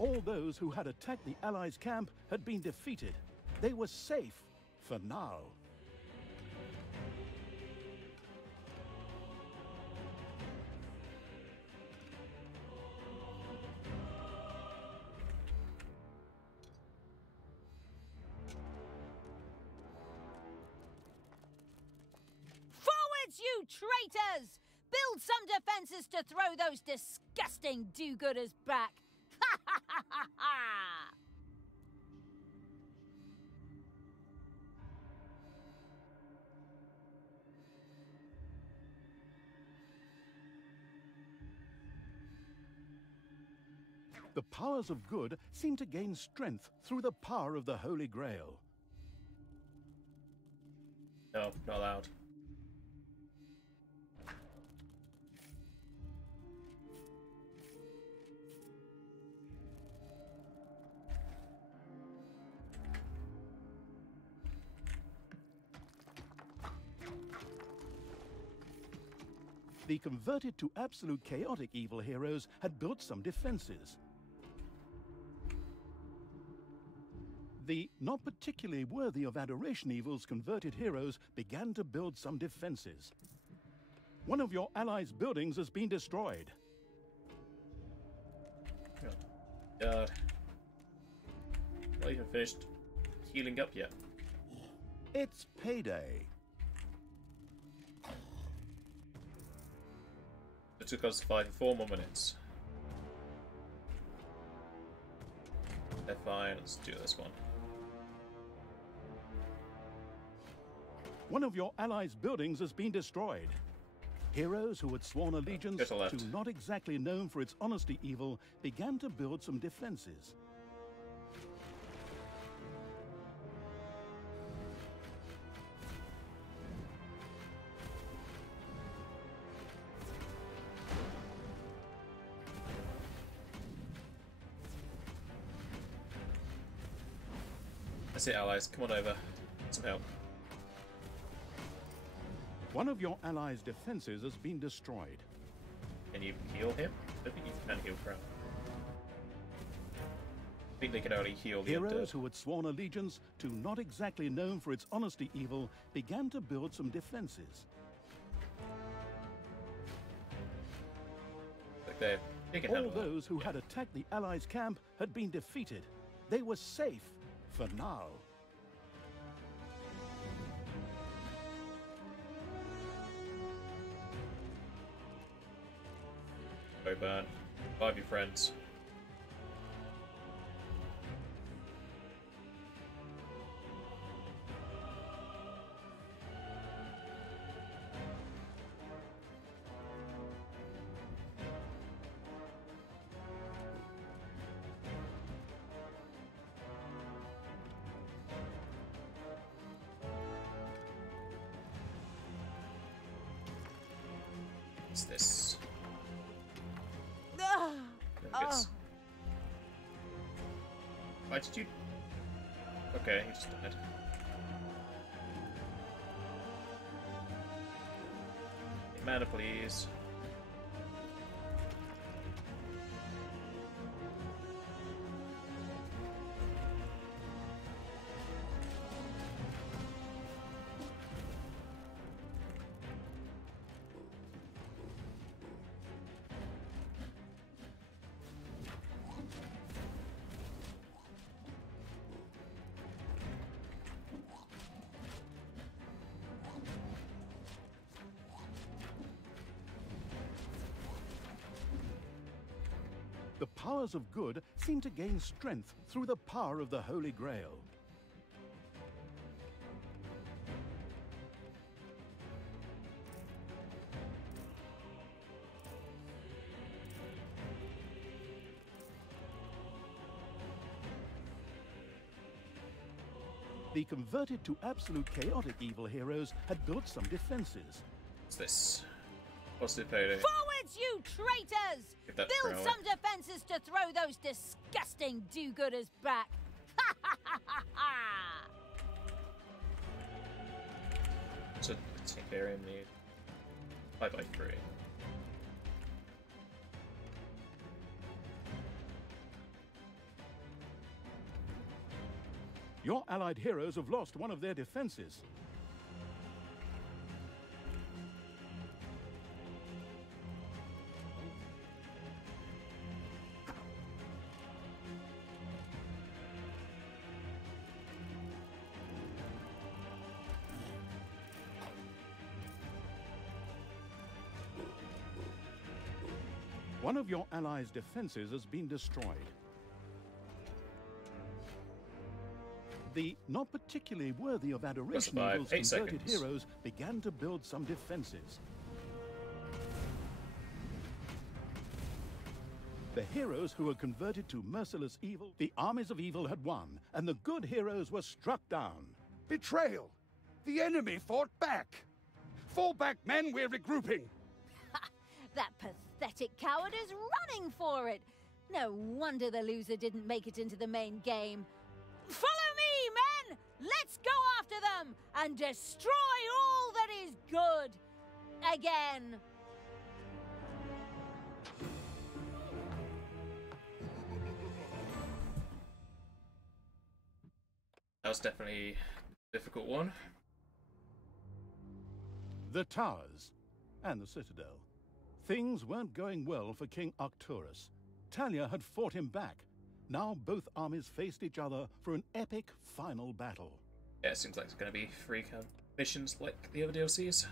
All those who had attacked the Allies' camp had been defeated. They were safe for now. Forwards, you traitors! Build some defenses to throw those disgusting do-gooders back. Ha ha ha ha ha! The powers of good seem to gain strength through the power of the Holy Grail. No, not allowed. The converted to absolute chaotic evil heroes had built some defenses. The not particularly worthy of adoration evil's converted heroes began to build some defenses. One of your allies' buildings has been destroyed. Oh, God. Not even finished healing up yet. It's payday. It took us 5 or 4 more minutes. Okay, fine, let's do this one. One of your allies' buildings has been destroyed. Heroes who had sworn allegiance to not exactly known for its honesty evil began to build some defenses. That's it, allies. Come on over. Some help. One of your allies' defenses has been destroyed. Can you heal him? I don't think you can heal Crown. I think they can only heal the Heroes undead. who had sworn allegiance to not exactly known for its honesty evil began to build some defenses. Like they can All handle that. those who had attacked the Allies' camp had been defeated. They were safe for now. Go burn. Revive your friends. What's this? Yes. Why did you? Okay, he just died. Mana, please. The powers of good seem to gain strength through the power of the Holy Grail. The converted to absolute chaotic evil heroes had built some defenses. What's this? Positive payday. Forwards, you traitors! Give that Build throw. some defenses to throw those disgusting do-gooders back. Ha ha ha ha ha! So take care of me. 5x3. Your allied heroes have lost one of their defenses. One of your allies' defenses has been destroyed. The not particularly worthy of adoration Plus 5, evil's 8 converted seconds. heroes began to build some defenses. The heroes who were converted to merciless evil, the armies of evil had won, and the good heroes were struck down. Betrayal! The enemy fought back! Fall back, men, we're regrouping! That pathetic coward is running for it! No wonder the loser didn't make it into the main game. Follow me, men! Let's go after them and destroy all that is good! Again! That was definitely a difficult one. The towers and the citadel. Things weren't going well for King Arcturus. Talia had fought him back. Now both armies faced each other for an epic final battle. Yeah, it seems like it's going to be free missions like the other DLCs.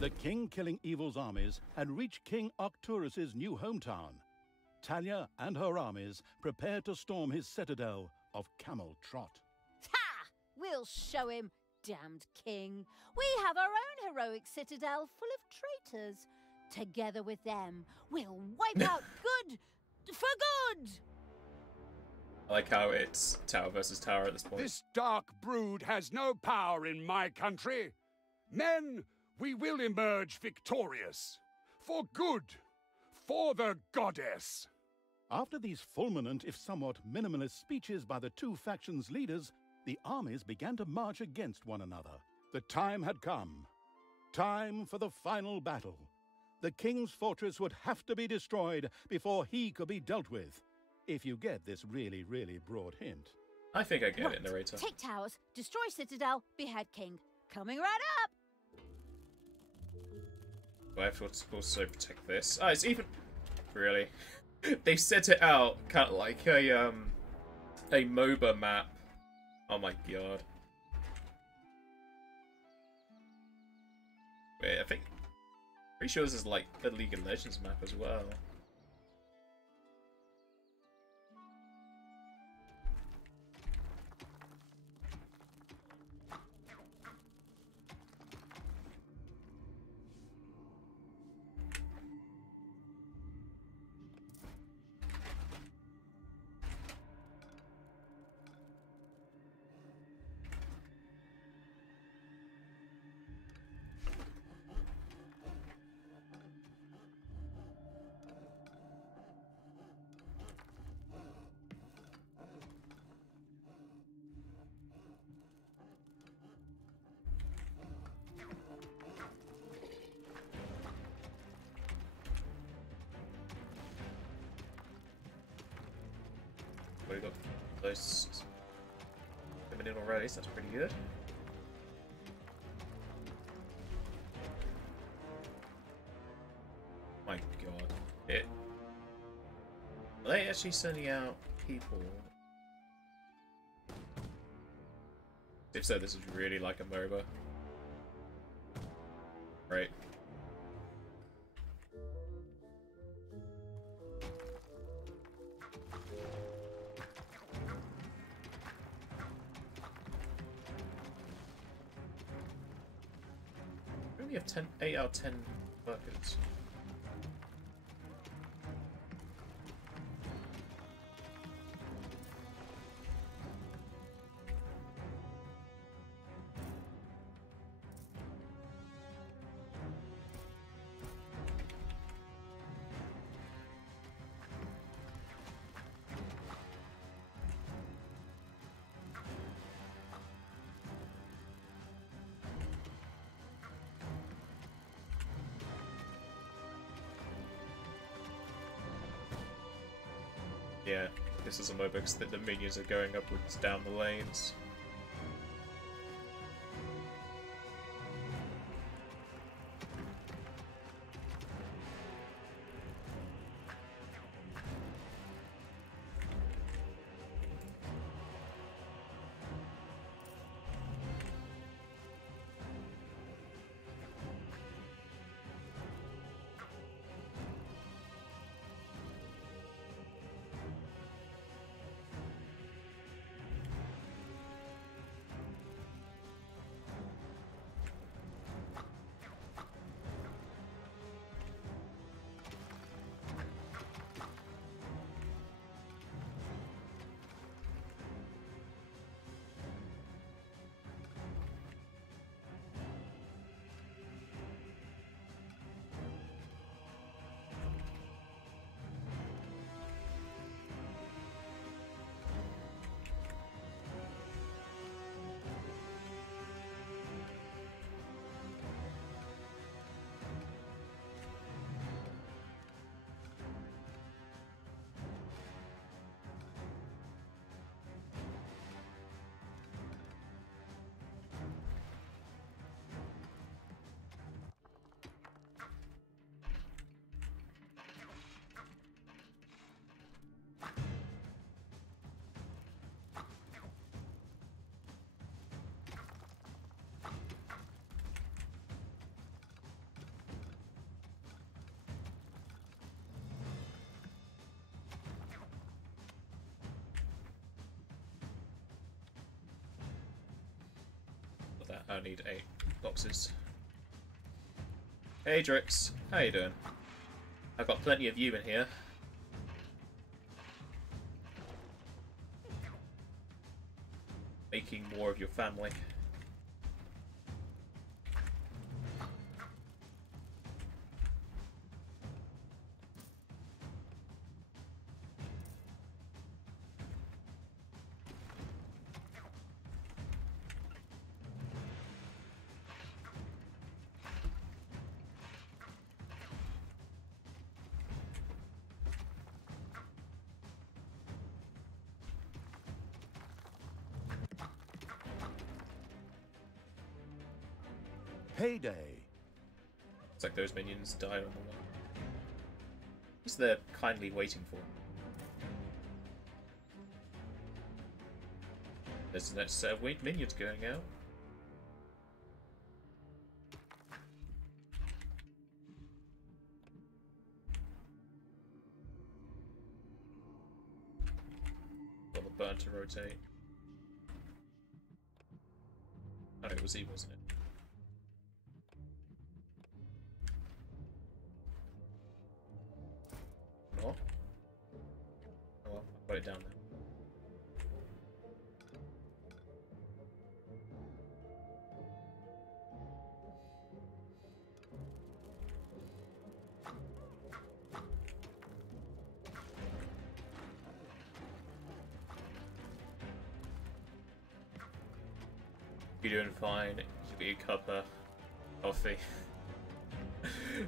The king killing evil's armies had reached King Arcturus's new hometown. Talia and her armies prepared to storm his citadel of Camel Trot. Ha! We'll show him, damned king. We have our own heroic citadel full of traitors. Together with them, we'll wipe out good for good! I like how it's tower versus tower at this point. This dark brood has no power in my country. Men, we will emerge victorious. For good. For the goddess. After these fulminant, if somewhat minimalist speeches by the two factions' leaders, the armies began to march against one another. The time had come. Time for the final battle. The king's fortress would have to be destroyed before he could be dealt with. If you get this really, really broad hint. I think I get Right. it, narrator. Take towers, destroy citadel, behead king. Coming right up! Do I have to also protect this? Oh, it's even... Really? They set it out kind of like a MOBA map. Oh my god. Wait, I think... Pretty sure this is like a League of Legends map as well. We got those coming in already, so that's pretty good. My god. Are they actually sending out people? If so, this is really like a MOBA. Right. We only have 8 out of 10 workers. Yeah, this is a MOBA because the minions are going upwards down the lanes. I need 8 boxes. Hey Drix, how you doing? I've got plenty of you in here. Making more of your family. Payday. Looks like those minions died on the way. What's they're kindly waiting for? There's the next set of minions going out. Got the burn to rotate. Oh, it was he, wasn't it? Not? Oh well, I'll put it down there. You're doing fine. You get your cup of coffee.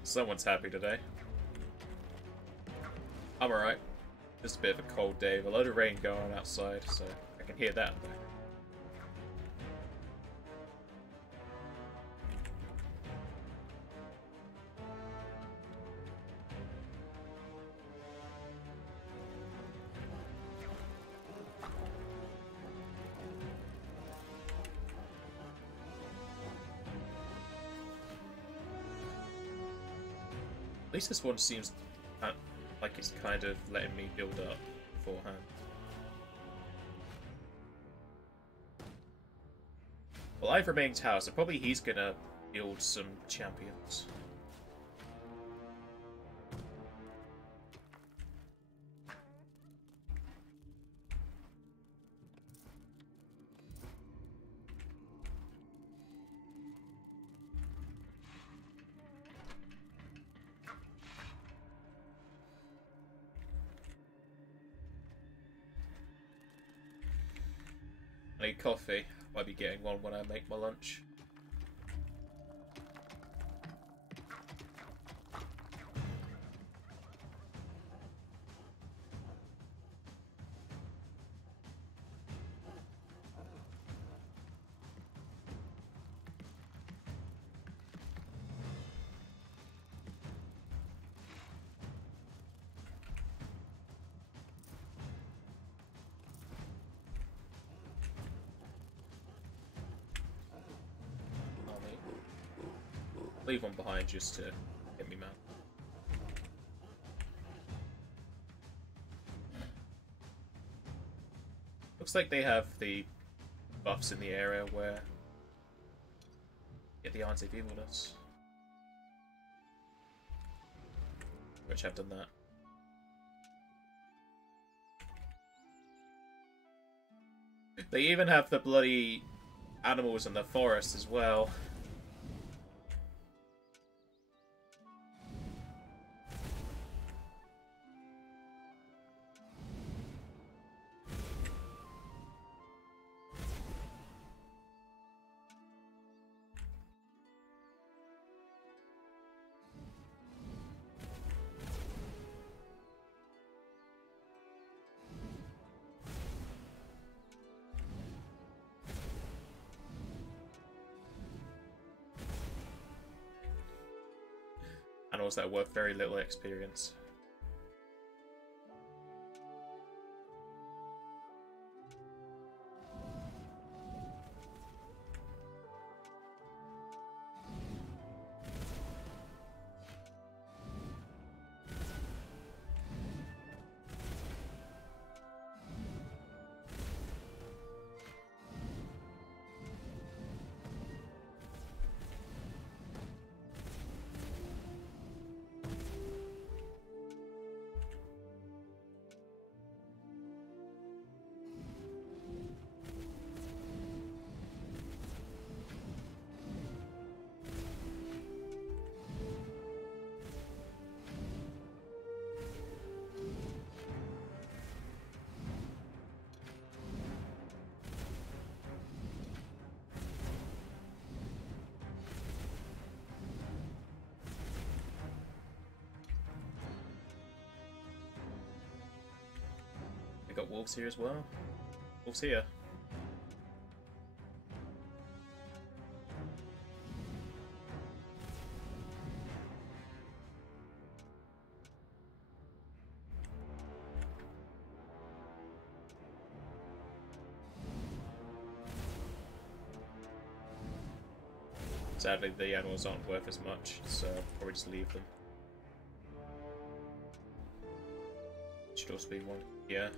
Someone's happy today. I'm alright. Just a bit of a cold day, with a load of rain going on outside, so I can hear that in the background. At least this one seems like it's kind of letting me build up beforehand. Well, I've remained tower, so probably he's gonna build some champions. I need coffee. Might be getting one when I make my lunch. Leave one behind just to get me mad. Looks like they have the buffs in the area where get the Irons they've eviled us. Which have done that. They even have the bloody animals in the forest as well. Animals that are worth very little experience. We got wolves here as well. Wolves here. Sadly, the animals aren't worth as much, so I'll probably just leave them. Should also be one. Yeah.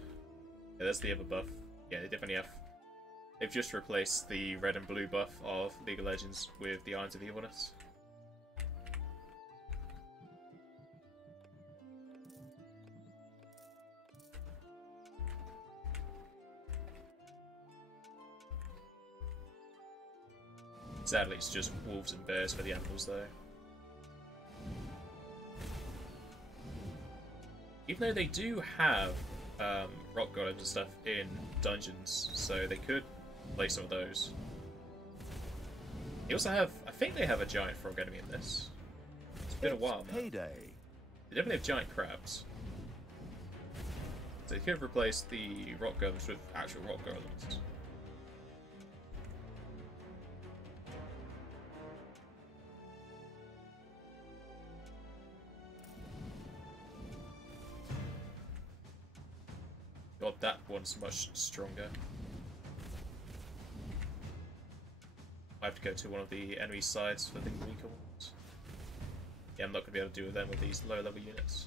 Yeah, that's the other buff. Yeah, they definitely have. They've just replaced the red and blue buff of League of Legends with the Irons of Evilness. Sadly, it's just wolves and bears for the animals, though. Even though they do have rock golems and stuff in dungeons, so they could play some of those. They also have, I think they have a giant frog enemy in this. It's been a while now. Payday. They definitely have giant crabs. So they could replace the rock golems with actual rock golems. God, that one's much stronger. I have to go to one of the enemy sides for the weaker ones. Yeah, I'm not going to be able to deal with them with these low level units.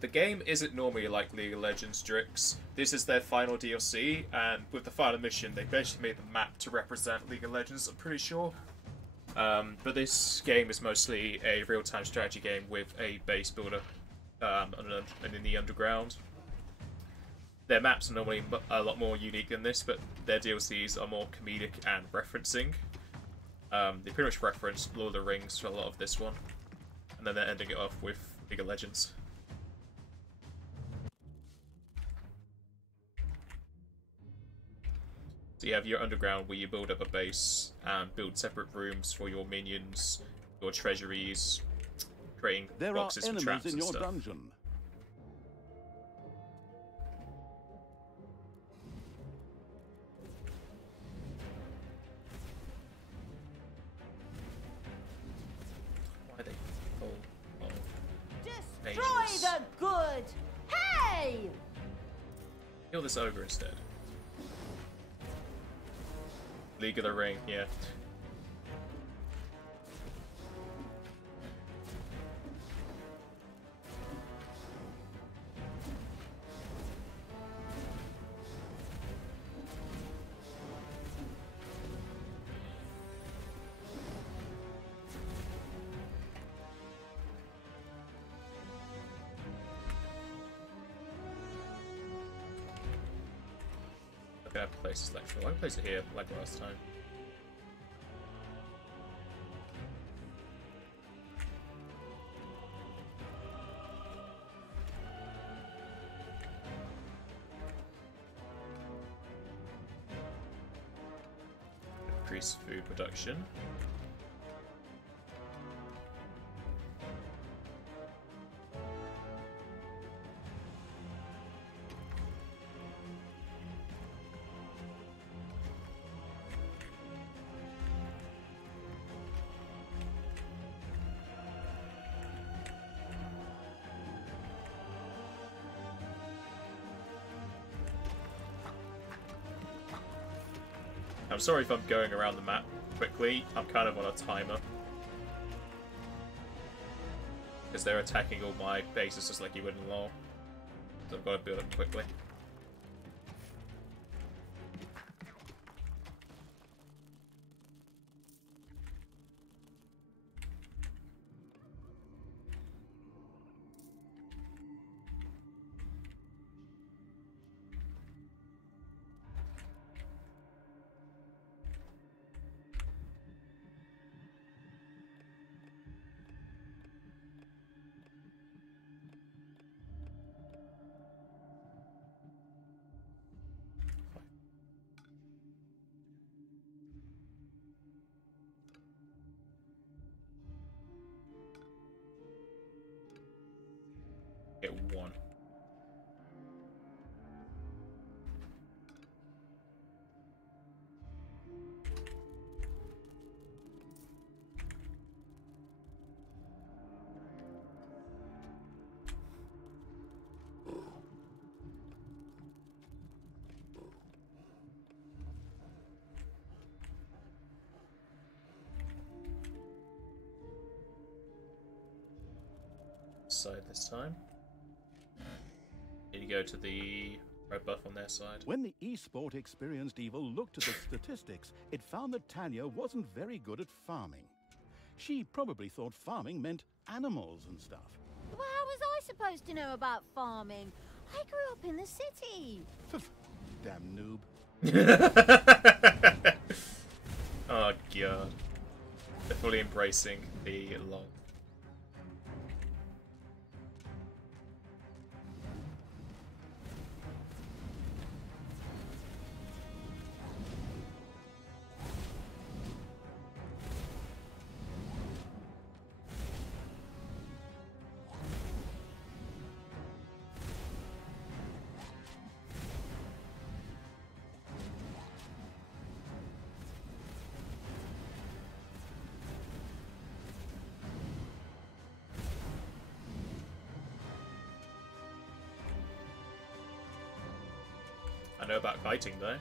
The game isn't normally like League of Legends Drix. This is their final DLC, and with the final mission, they basically made the map to represent League of Legends, I'm pretty sure. But this game is mostly a real-time strategy game with a base builder and in the underground. Their maps are normally a lot more unique than this, but their DLCs are more comedic and referencing. They pretty much referenced Lord of the Rings for a lot of this one, and then they're ending it off with League of Legends. So you have your underground where you build up a base and build separate rooms for your minions, your treasuries, creating There are boxes for enemies traps in and your stuff. dungeon. Why are they full of Destroy mages? the good! Hey! Kill this ogre instead. League of the Ring, yeah. I'm gonna have to place this lecture. I won't place it here like last time. Increase food production. I'm sorry if I'm going around the map quickly, I'm kind of on a timer. Because they're attacking all my bases just like you would in LoL. So I've got to build up quickly. get 1. Side this time. You go to the red buff on their side. When the Esport experienced evil looked at the statistics, it found that Tanya wasn't very good at farming. She probably thought farming meant animals and stuff. Well, how was I supposed to know about farming? I grew up in the city. Damn noob. Oh god. They're fully embracing the log. I know about kiting though.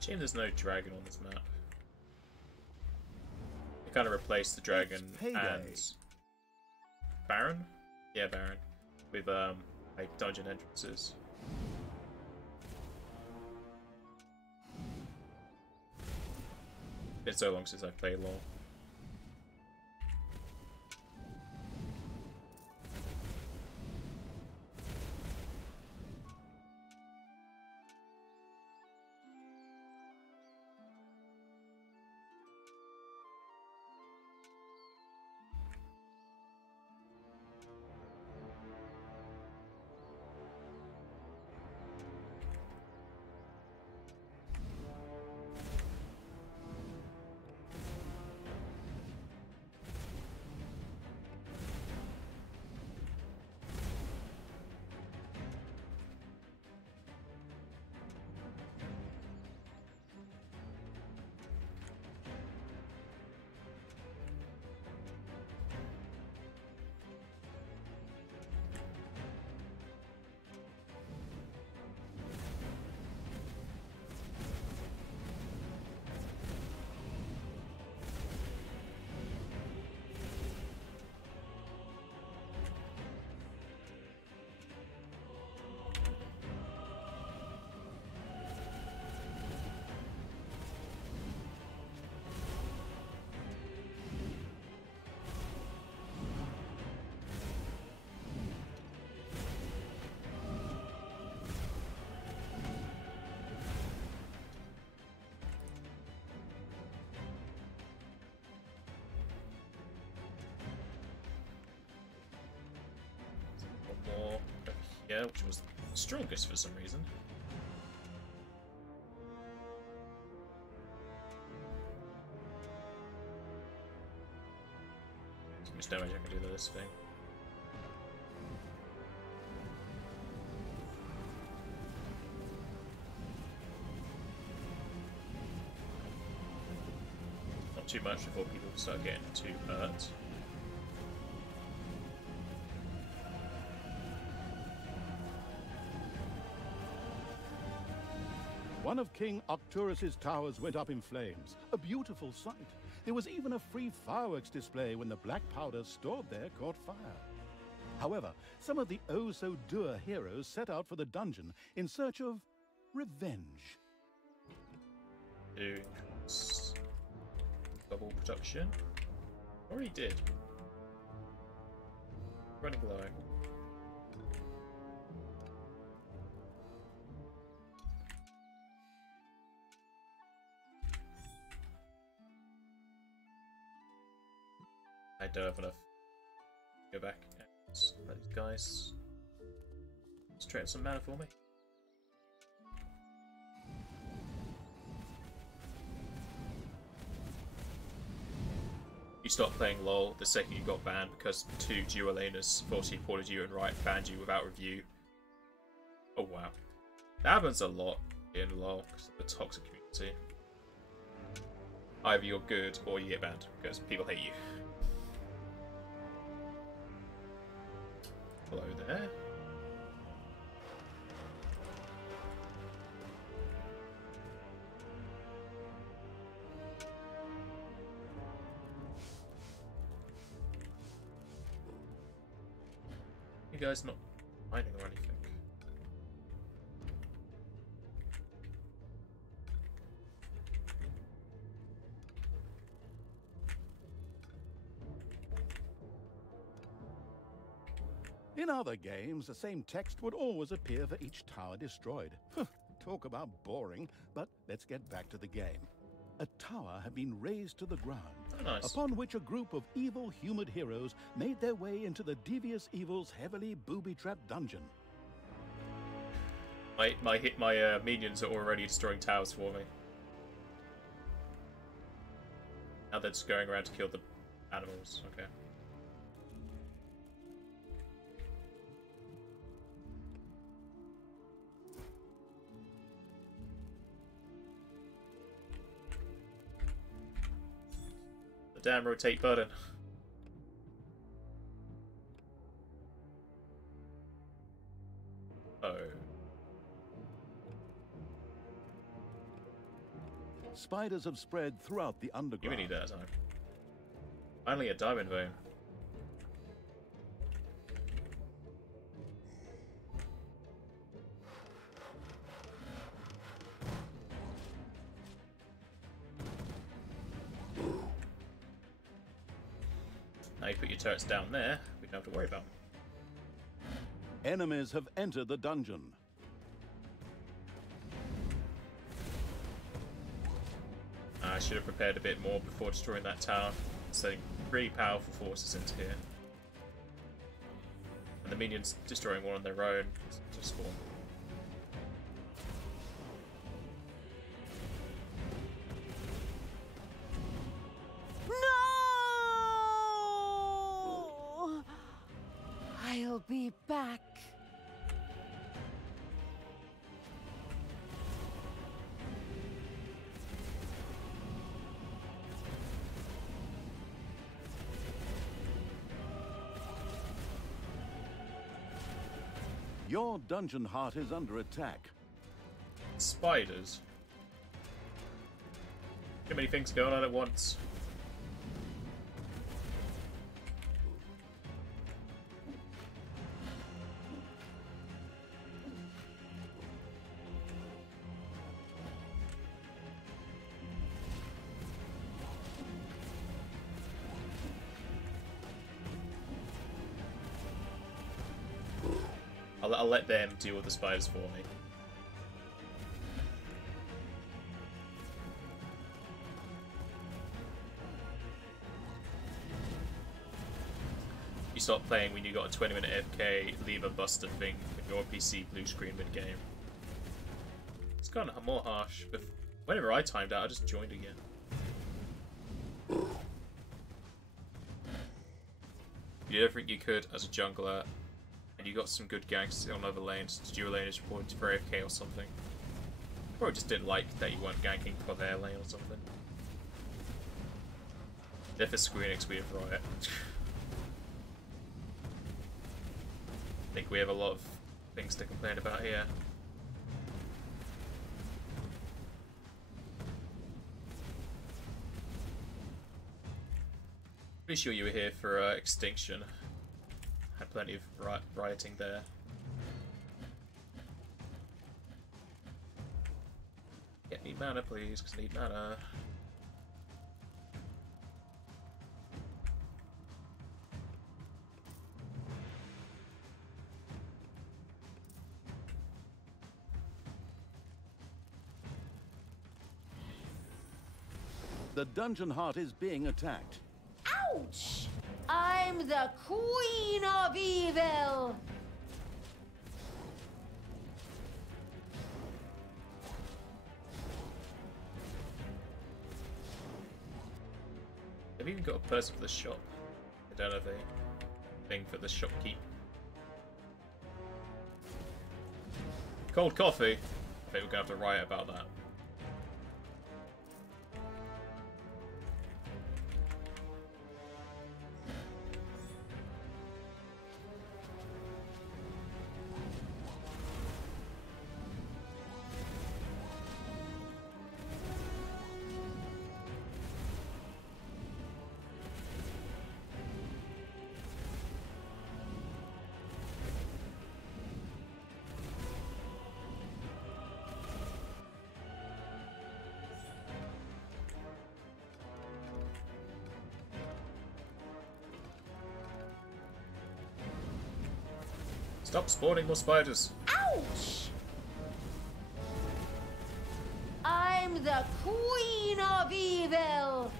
Shame there's no dragon on this map. They kind of replaced the dragon and Baron? Yeah, Baron. With like dungeon entrances. Been so long since I've played LoL. More over here, which was the strongest for some reason. So much damage I can do to this thing. Not too much before people start getting too hurt. One of King Arcturus' towers went up in flames. A beautiful sight. There was even a free fireworks display when the black powder stored there caught fire. However, some of the oh-so-dour heroes set out for the dungeon in search of revenge. Double production. Already did. Running low. I don't have enough. Go back and let these guys straight up some mana for me. You stopped playing LoL the second you got banned because two dual laners falsely reported you and Riot banned you without review. Oh wow. That happens a lot in LoL because of the toxic community. Either you're good or you get banned because people hate you. Hello there. You guys not mining or anything? In other games, the same text would always appear for each tower destroyed. Talk about boring, but let's get back to the game. A tower had been razed to the ground, Nice. upon which a group of evil humid heroes made their way into the devious evil's heavily booby-trapped dungeon. My minions are already destroying towers for me. Now they're just going around to kill the animals. Okay. The damn rotate button. Oh. Spiders have spread throughout the You underground. need that time. Finally a diamond vein. Now you put your turrets down there, we don't have to worry about them. Enemies have entered the dungeon. I should have prepared a bit more before destroying that tower, sending pretty powerful forces into here. And the minions destroying one on their own to spawn. No! I'll be back. Your dungeon heart is under attack. Spiders. Too many things going on at once. I'll let them deal with the spiders for me. You stop playing when you got a 20-minute AFK lever buster thing in your PC blue screen mid-game. It's kind of more harsh, but whenever I timed out, I just joined again. You did everything you could as a jungler, and you got some good ganks on other lanes. Dual laners reported for AFK or something. Or just didn't like that you weren't ganking for their lane or something. They're for Squeenix, we have Riot. I think we have a lot of things to complain about here. Pretty sure you were here for Extinction. Had plenty of rioting there. Get me mana, please, because I need mana. The dungeon heart is being attacked. Ouch! I'm the Queen of Evil! They've even got a person for the shop. I don't have a thing for the shopkeep. Cold coffee. I think we're gonna have to write about that. Stop spawning more spiders. Ouch! I'm the Queen of Evil!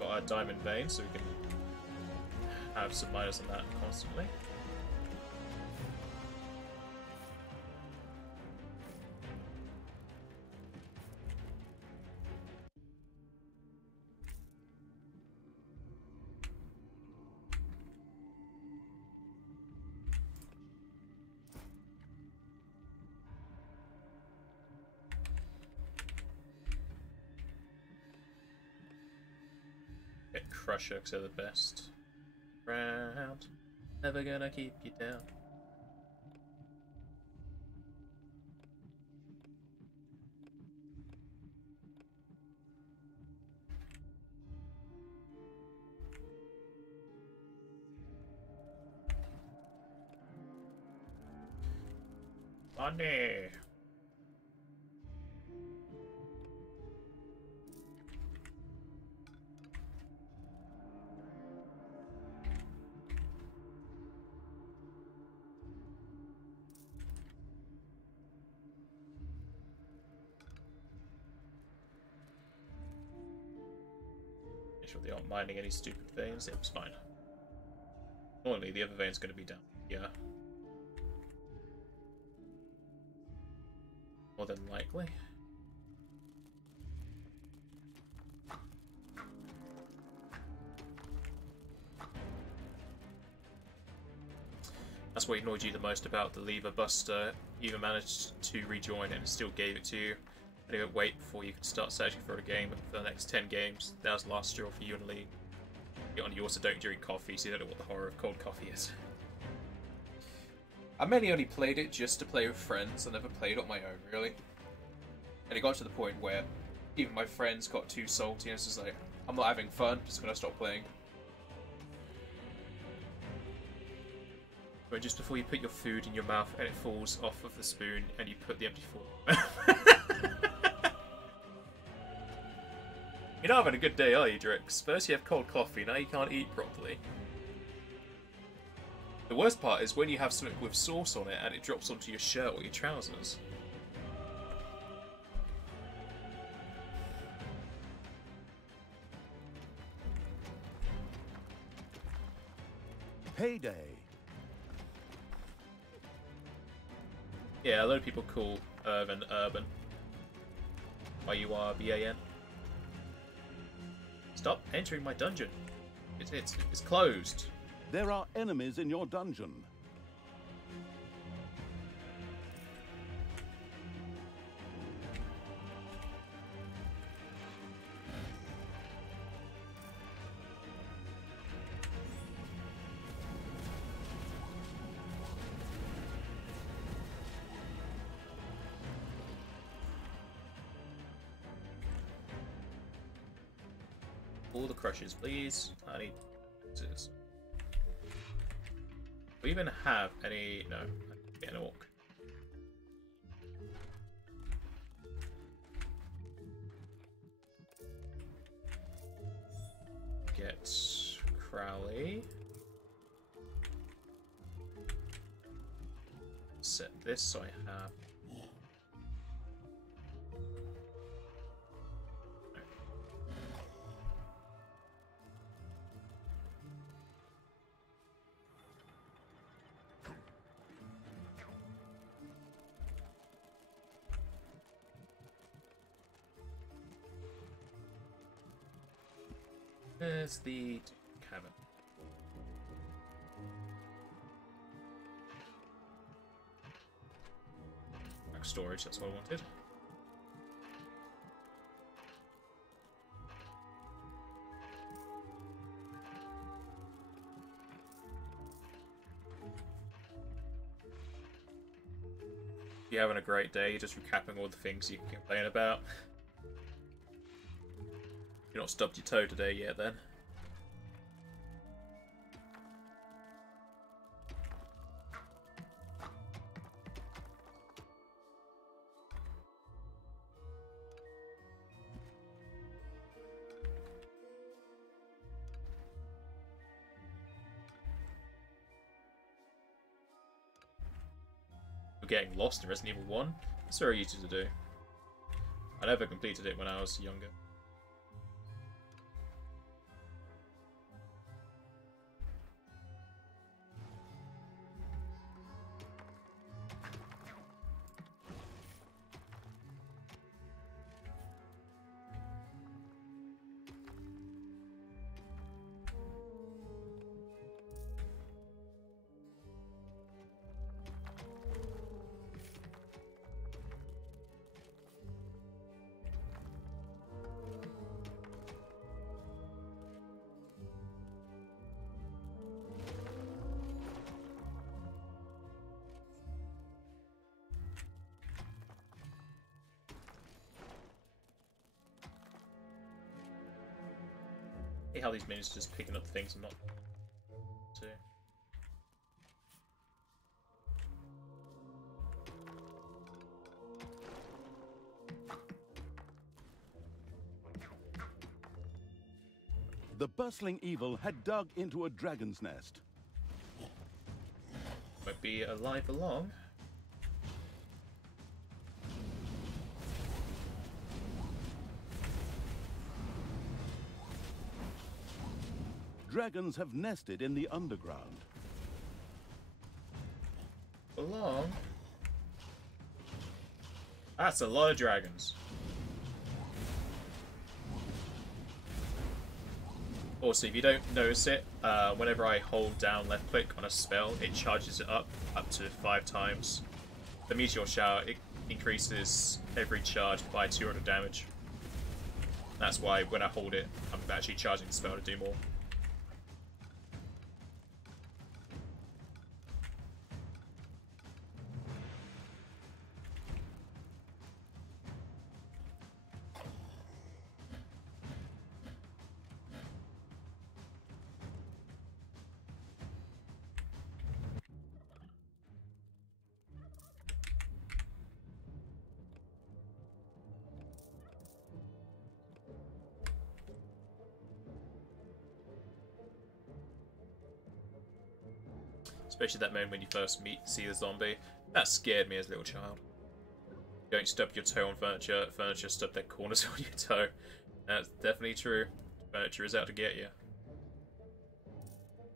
Got our diamond vein, so we can have some miners on that constantly. Get Crusher because they're the best. Round. Never gonna keep you down. Money. Sure they aren't mining any stupid veins. It's fine. Normally the other vein's going to be down here. More than likely. That's what annoyed you the most about the Lever Buster. You even managed to rejoin and it still gave it to you. And it would wait before you could start searching for a game for the next 10 games. That was the last straw for you and Lee. You also don't drink coffee, so you don't know what the horror of cold coffee is. I mainly only played it just to play with friends. I never played it on my own, really. And it got to the point where even my friends got too salty, and it's just like, I'm not having fun, just gonna stop playing. But just before you put your food in your mouth and it falls off of the spoon and you put the empty fork. You're not having a good day, are you, Drix? First you have cold coffee, now you can't eat properly. The worst part is when you have something with sauce on it and it drops onto your shirt or your trousers. Payday. Yeah, a lot of people call Irvin Urban. IURBAN. Stop entering my dungeon. It's closed. There are enemies in your dungeon. All the crushes, please. I need this. Do we even have any? No, get an orc. Get Crowley. Set this so I have. There's the cabin. Back storage, that's what I wanted. You're having a great day, just recapping all the things you can complain about. You're not stubbed your toe today yet, then? Getting lost in Resident Evil 1. It's very easy to do. I never completed it when I was younger. How these menus are just picking up things and not to. The bustling evil had dug into a dragon's nest. Won't be alive for long. Dragons have nested in the underground. For long? That's a lot of dragons. Also, if you don't notice it, whenever I hold down left click on a spell, it charges it up to 5 times. The Meteor Shower, it increases every charge by 200 damage. That's why when I hold it, I'm actually charging the spell to do more. Especially that moment when you first see the zombie. That scared me as a little child. Don't stub your toe on furniture, furniture stub their corners on your toe. That's definitely true. Furniture is out to get you.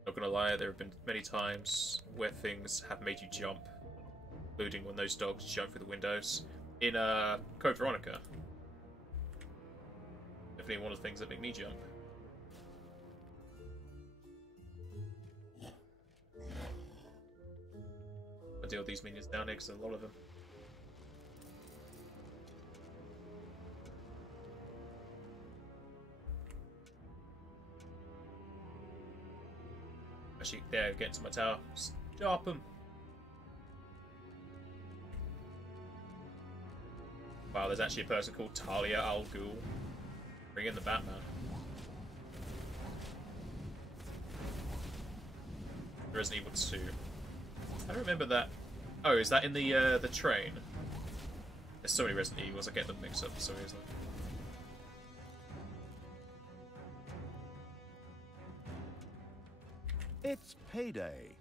Not gonna lie, there have been many times where things have made you jump. Including when those dogs jump through the windows. In Code Veronica. Definitely one of the things that make me jump. I deal with these minions down here because there's a lot of them. Actually, there, get into my tower. Stop them. Wow, there's actually a person called Talia al Ghul. Bring in the Batman. Resident Evil 2. I don't remember that. Oh, is that in the train? There's so many Resident Evils, I get them mixed up so easily. It's payday.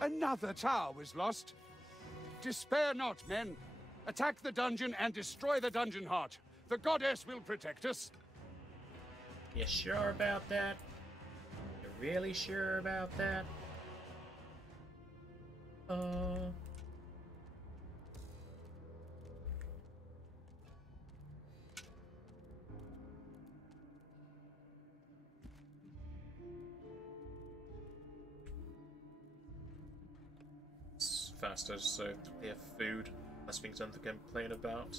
Another tower was lost. Despair not, men. Attack the dungeon and destroy the dungeon heart. The goddess will protect us. You sure about that? You really sure about that? It's faster, so we have food. Less things to complain about.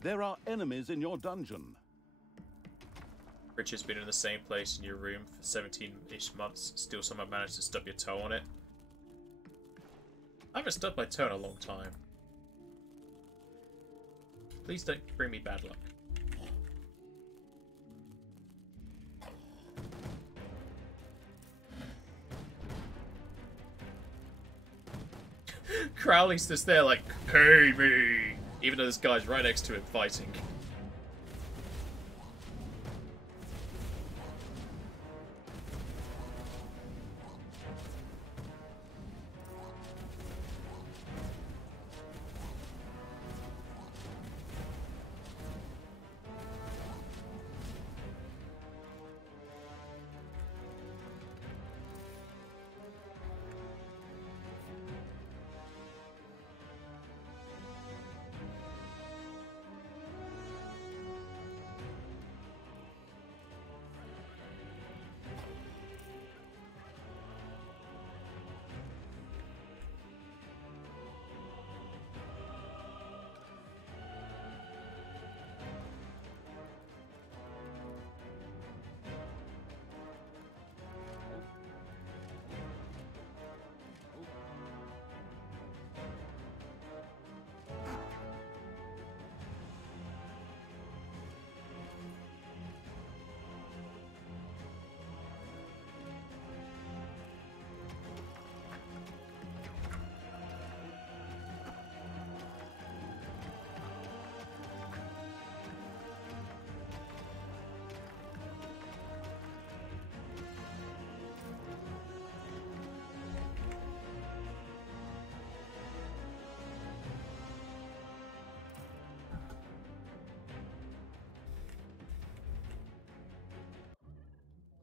There are enemies in your dungeon. Richard's been in the same place in your room for 17-ish months. Still somehow managed to stub your toe on it. I haven't stubbed my toe in a long time. Please don't bring me bad luck. Crowley's just there like, pay me! Even though this guy's right next to him fighting.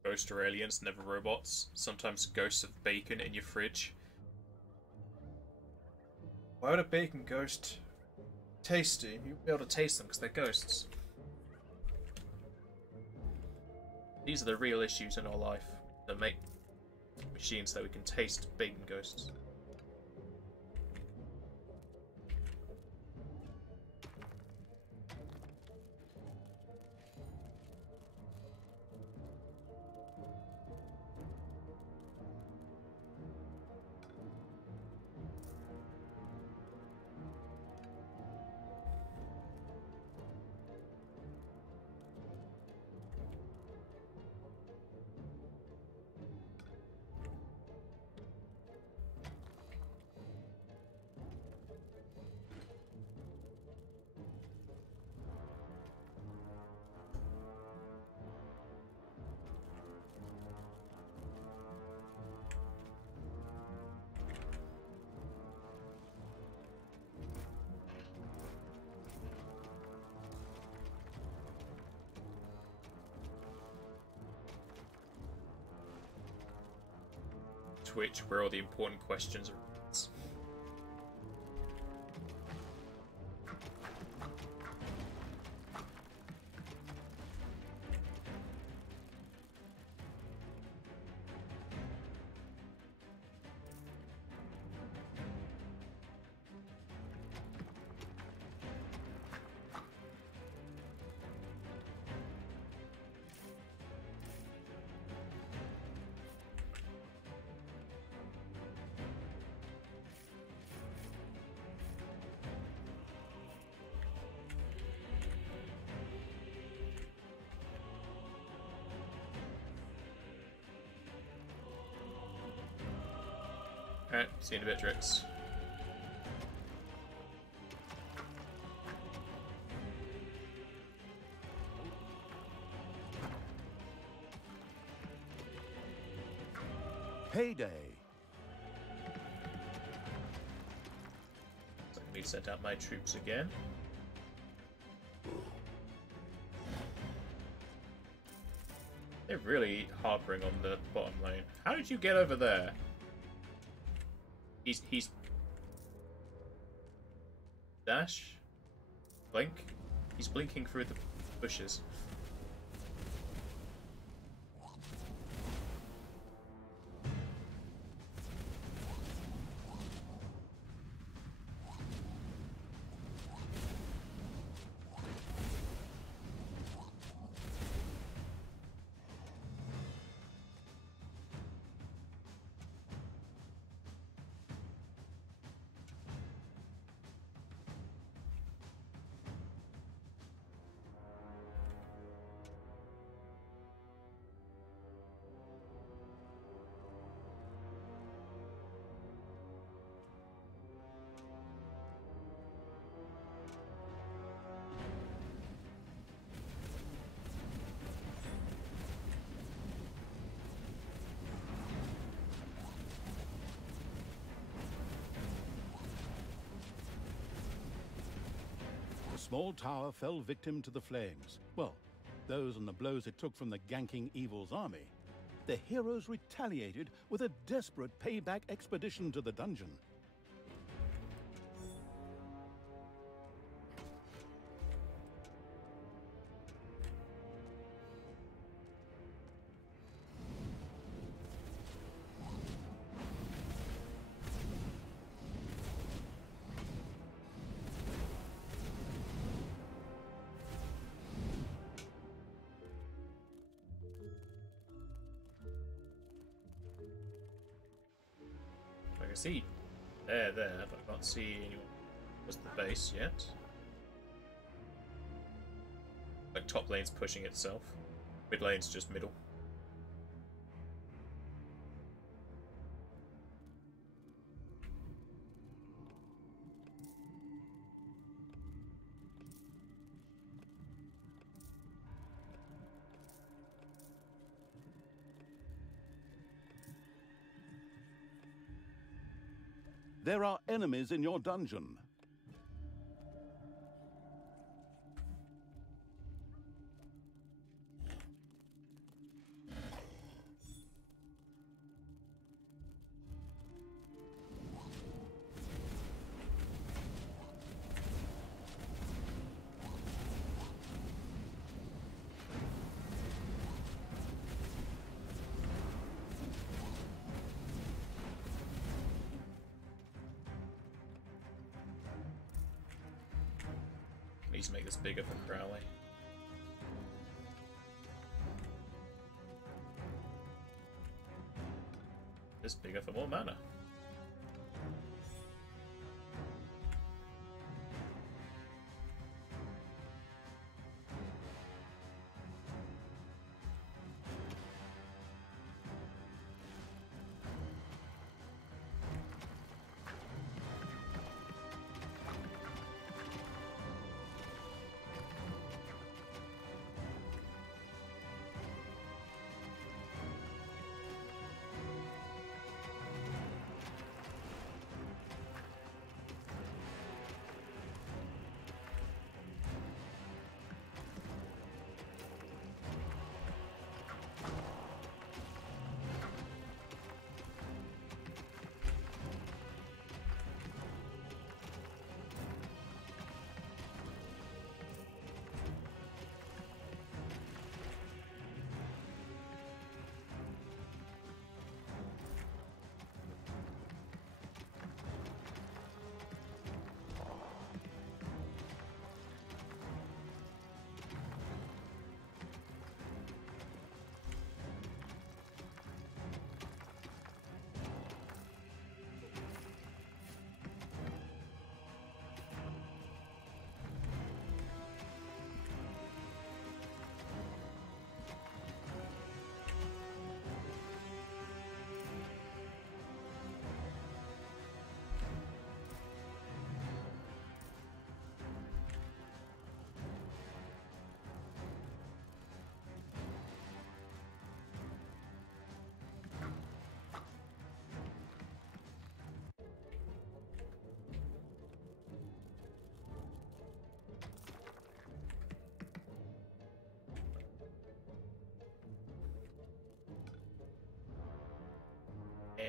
Ghosts are aliens, never robots. Sometimes ghosts of bacon in your fridge. Why would a bacon ghost tasty? You'll be able to taste them because they're ghosts. These are the real issues in our life that make machines that we can taste bacon ghosts. Twitch, where all the important questions are. Alright, see you in a bit, Drix. Payday. So let me send out my troops again. They're really harping on the bottom lane. How did you get over there? He's... Dash? Blink? He's blinking through the bushes. The small tower fell victim to the flames. Well, those and the blows it took from the ganking evil's army. The heroes retaliated with a desperate payback expedition to the dungeon. I can see there, but I can't see anyone. Was the base yet? Like top lane's pushing itself. Mid lane's just middle. There are enemies in your dungeon. Need to make this bigger for Crowley. This bigger for more mana.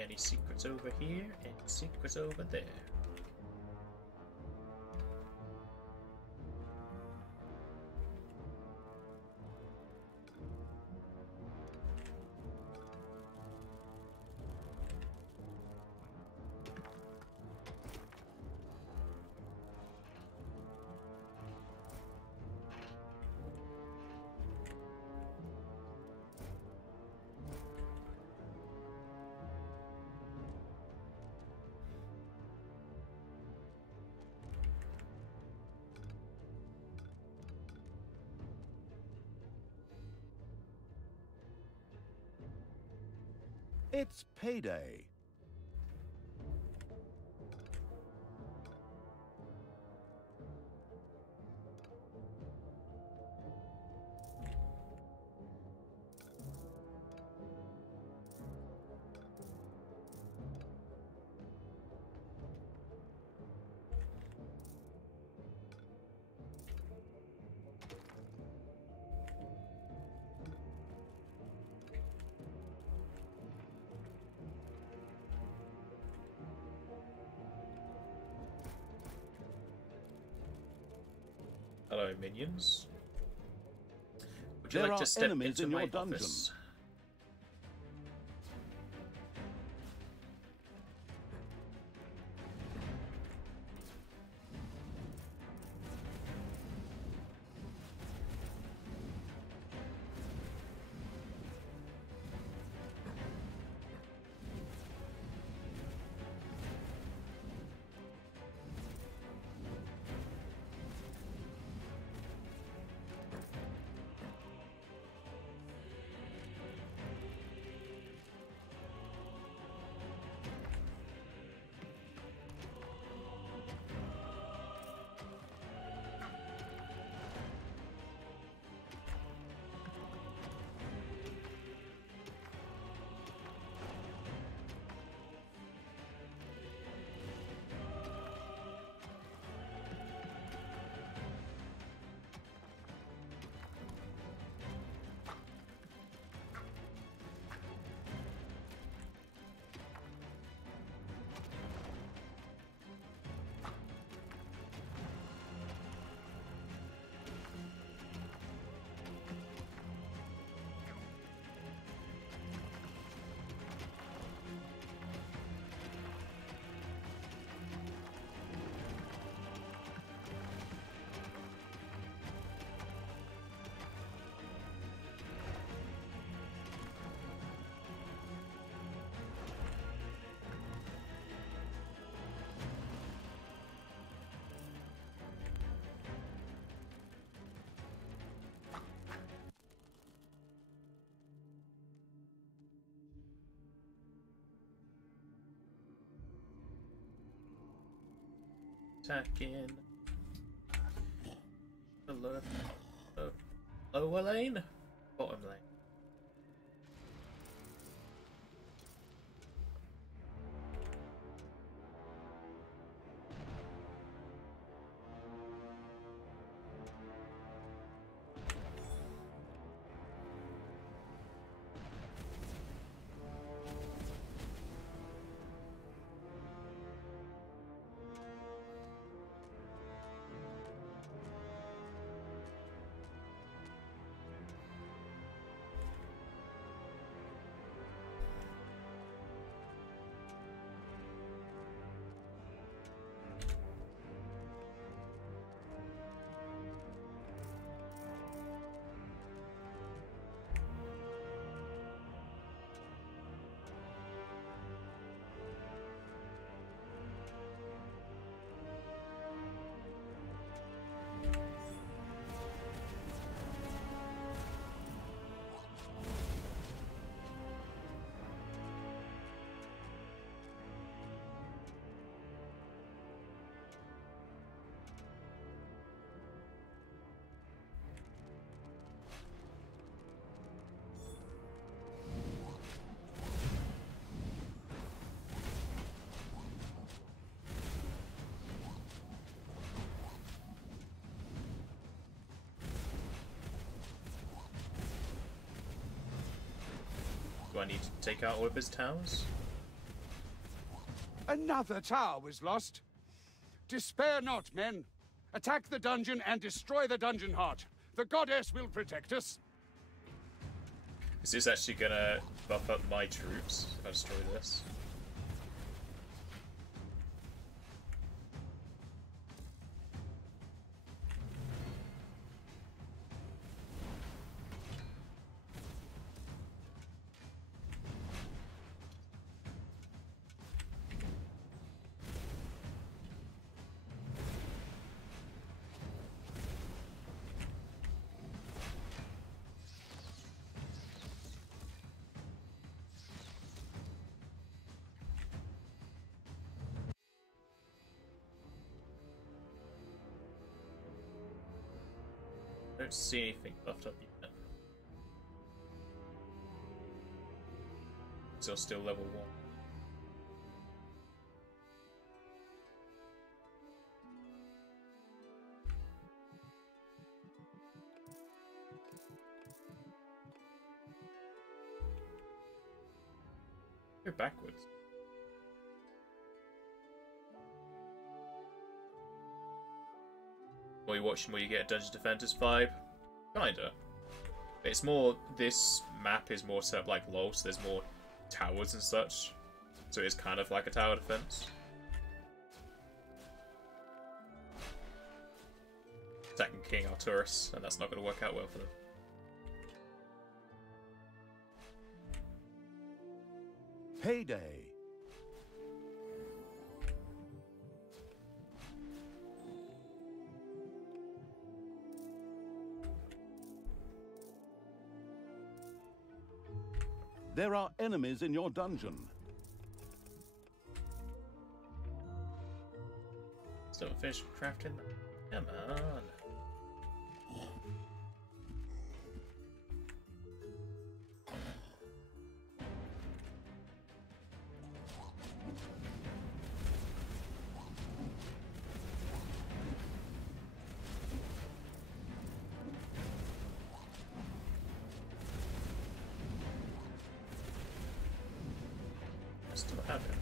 any secrets over here, any secrets over there. It's payday. Hello, minions. Would you There like are to step enemies into in my your dungeon. office? Attacking the lower lane? Bottom lane. Do I need to take out all of his towers? Another tower was lost. Despair not, men. Attack the dungeon and destroy the dungeon heart. The goddess will protect us. Is this actually gonna buff up my troops if I destroy this? I don't see anything buffed up yet. So still level 1. Go backwards. While you're watching where you get a Dungeon Defenders vibe. Kinda. It's more, this map is more set up like LoL, so there's more towers and such. So it's kind of like a tower defense. Attacking King Arturus, and that's not going to work out well for them. Payday. There are enemies in your dungeon. Still finished crafting. Come on. Still have it.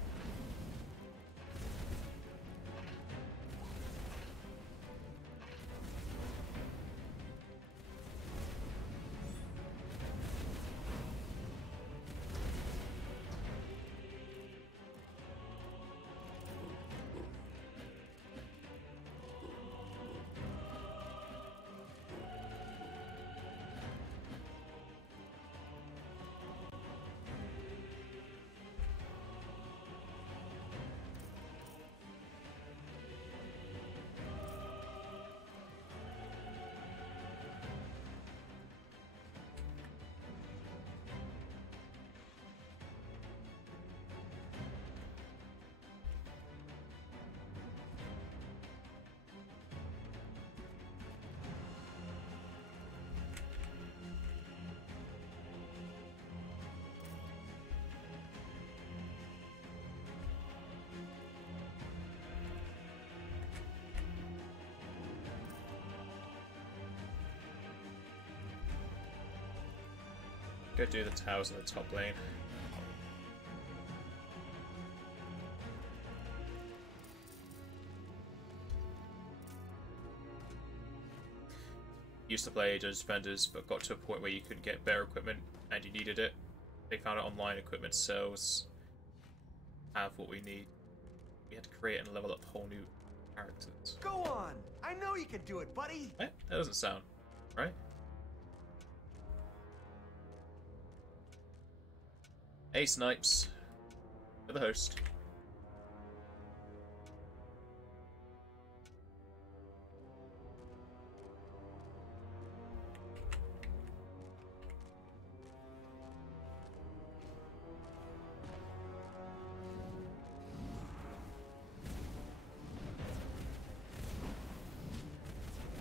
Go do the towers in the top lane. Used to play Dungeons Defenders, but got to a point where you couldn't get better equipment and you needed it. They found out online equipment sells have what we need. We had to create and level up whole new characters. Go on! I know you can do it, buddy! Eh, that doesn't sound right. Hey Snipes, you're the host.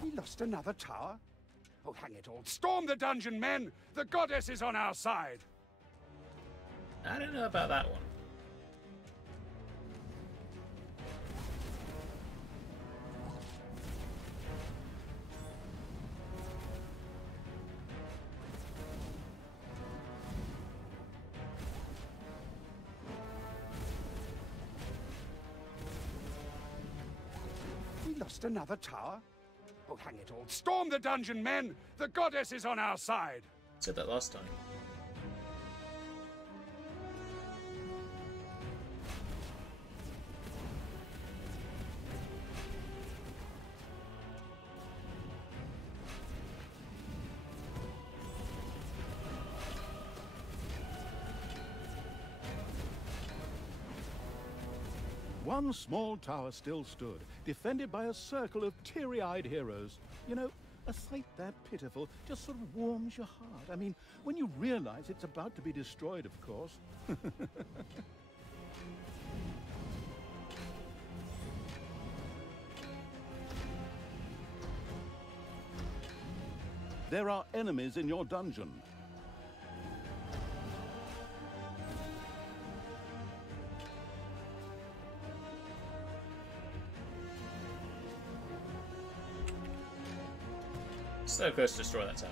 We lost another tower? Oh, hang it all. Storm the dungeon, men! The goddess is on our side! I don't know about that one. lost another tower? Oh, hang it all. Storm the dungeon, men! The goddess is on our side! Said that last time. One small tower still stood, defended by a circle of teary-eyed heroes. You know, a sight that pitiful just sort of warms your heart. I mean, when you realize it's about to be destroyed, of course. There are enemies in your dungeon. So close to destroy that tower.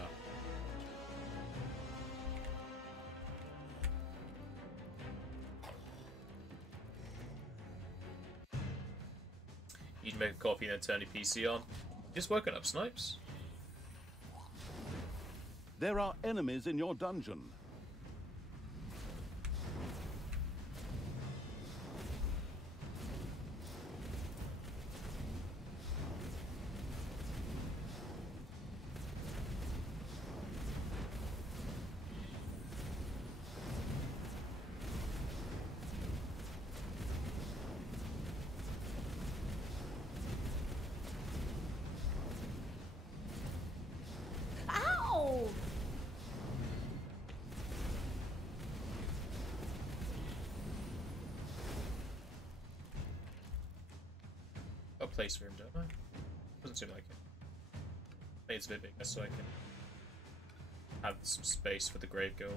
You'd make a coffee and then turn your PC on. Just woken up, Snipes. There are enemies in your dungeon. Ow! Got a place for him, don't I? Doesn't seem like it. Maybe it's a bit bigger so I can have some space for the grave golem.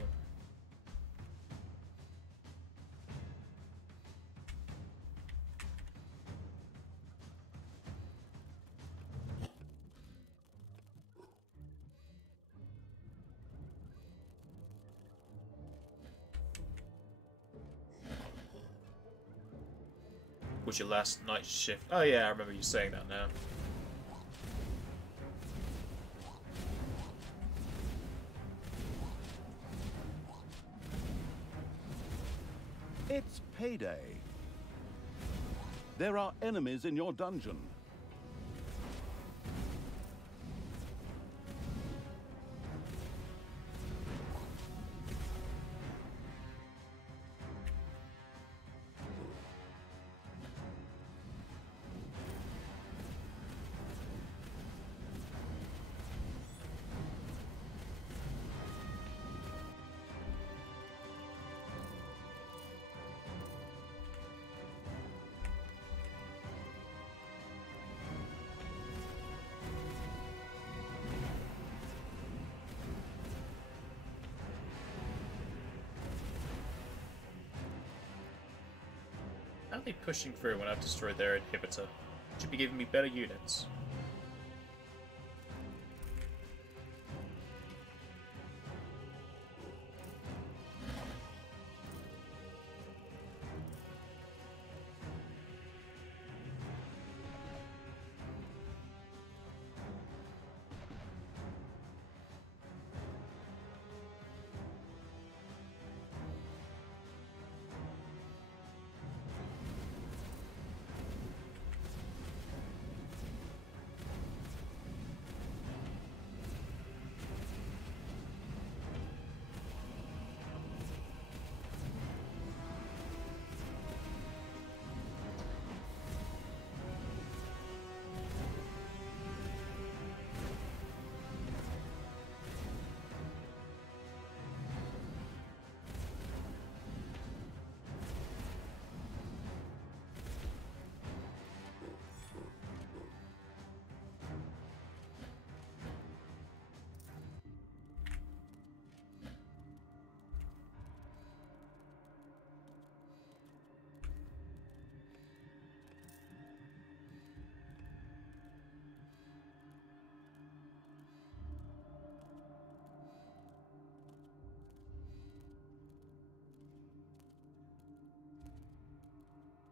Was your last night shift? Oh yeah, I remember you saying that now. It's payday. There are enemies in your dungeon. How are they pushing through when I've destroyed their inhibitor? Should be giving me better units.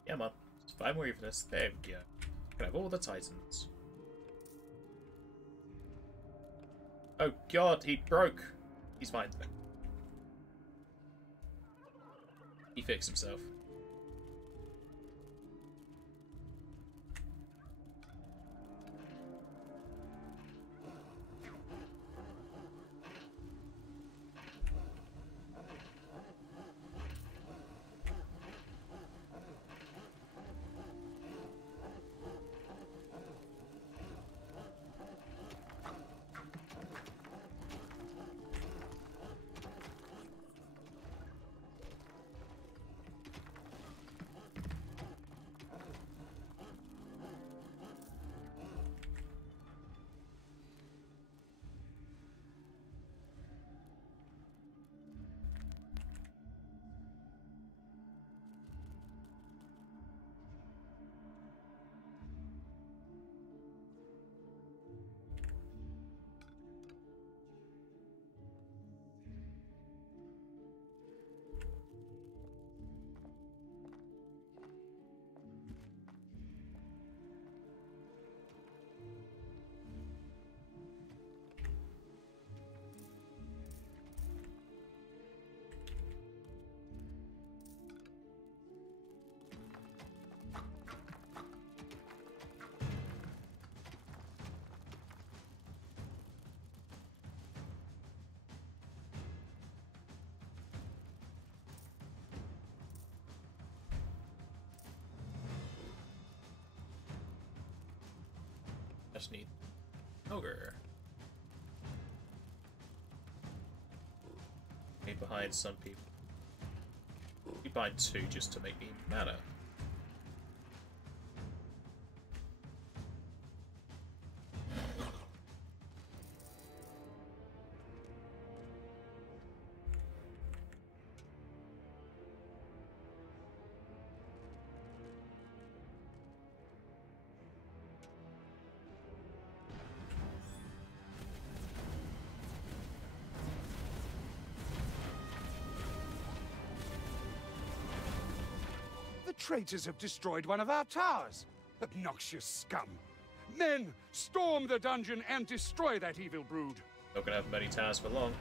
Come on. 5 more for this. There we go. Can have all the Titans. Oh god, he broke. He's fine. He fixed himself. Just need ogre. Be behind some people. Be behind two just to make me matter. The traitors have destroyed one of our towers. Obnoxious scum. Men, storm the dungeon and destroy that evil brood. Not gonna have many towers for long.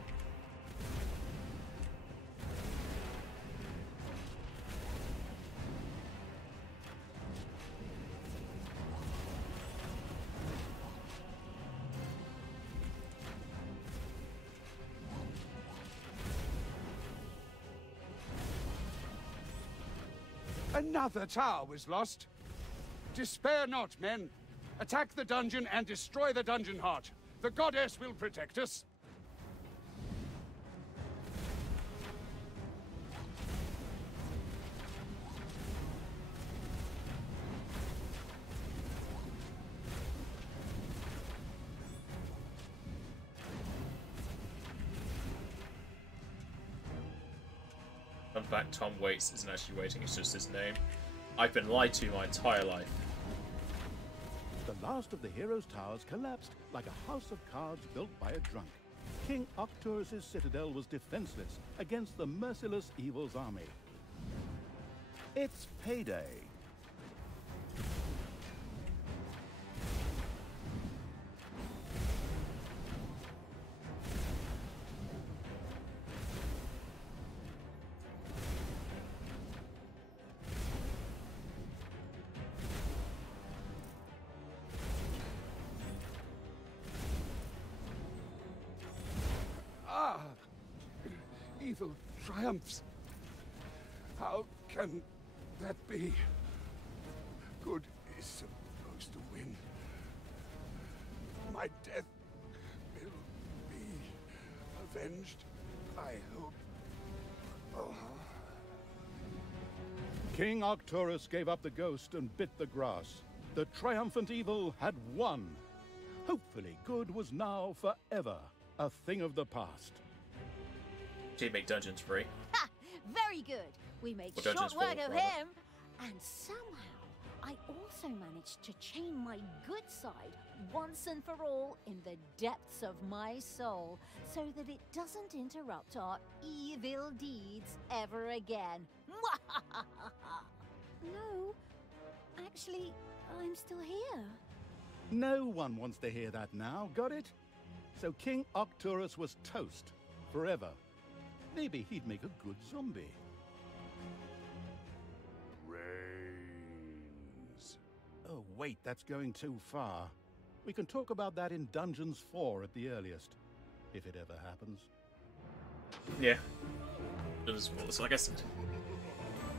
Another tower was lost. Despair not, men. Attack the dungeon and destroy the dungeon heart. The goddess will protect us. Fun fact, Tom Waits isn't actually waiting, it's just his name. I've been lied to my entire life. The last of the heroes' towers collapsed like a house of cards built by a drunk. King Arcturus' citadel was defenseless against the merciless evil's army. It's payday. Evil triumphs. How can that be? Good is supposed to win. My death will be avenged, I hope. Oh. King Arcturus gave up the ghost and bit the grass. The triumphant evil had won. Hopefully good was now forever a thing of the past. Did make dungeons free. Ha! Very good. We made Or short dungeons work full, of rather. him. And somehow, I also managed to chain my good side once and for all in the depths of my soul, so that it doesn't interrupt our evil deeds ever again. No, actually, I'm still here. No one wants to hear that now, got it? So King Arcturus was toast, forever. Maybe he'd make a good zombie. Brains. Oh wait, that's going too far. We can talk about that in Dungeons 4 at the earliest, if it ever happens. Yeah. So like I said,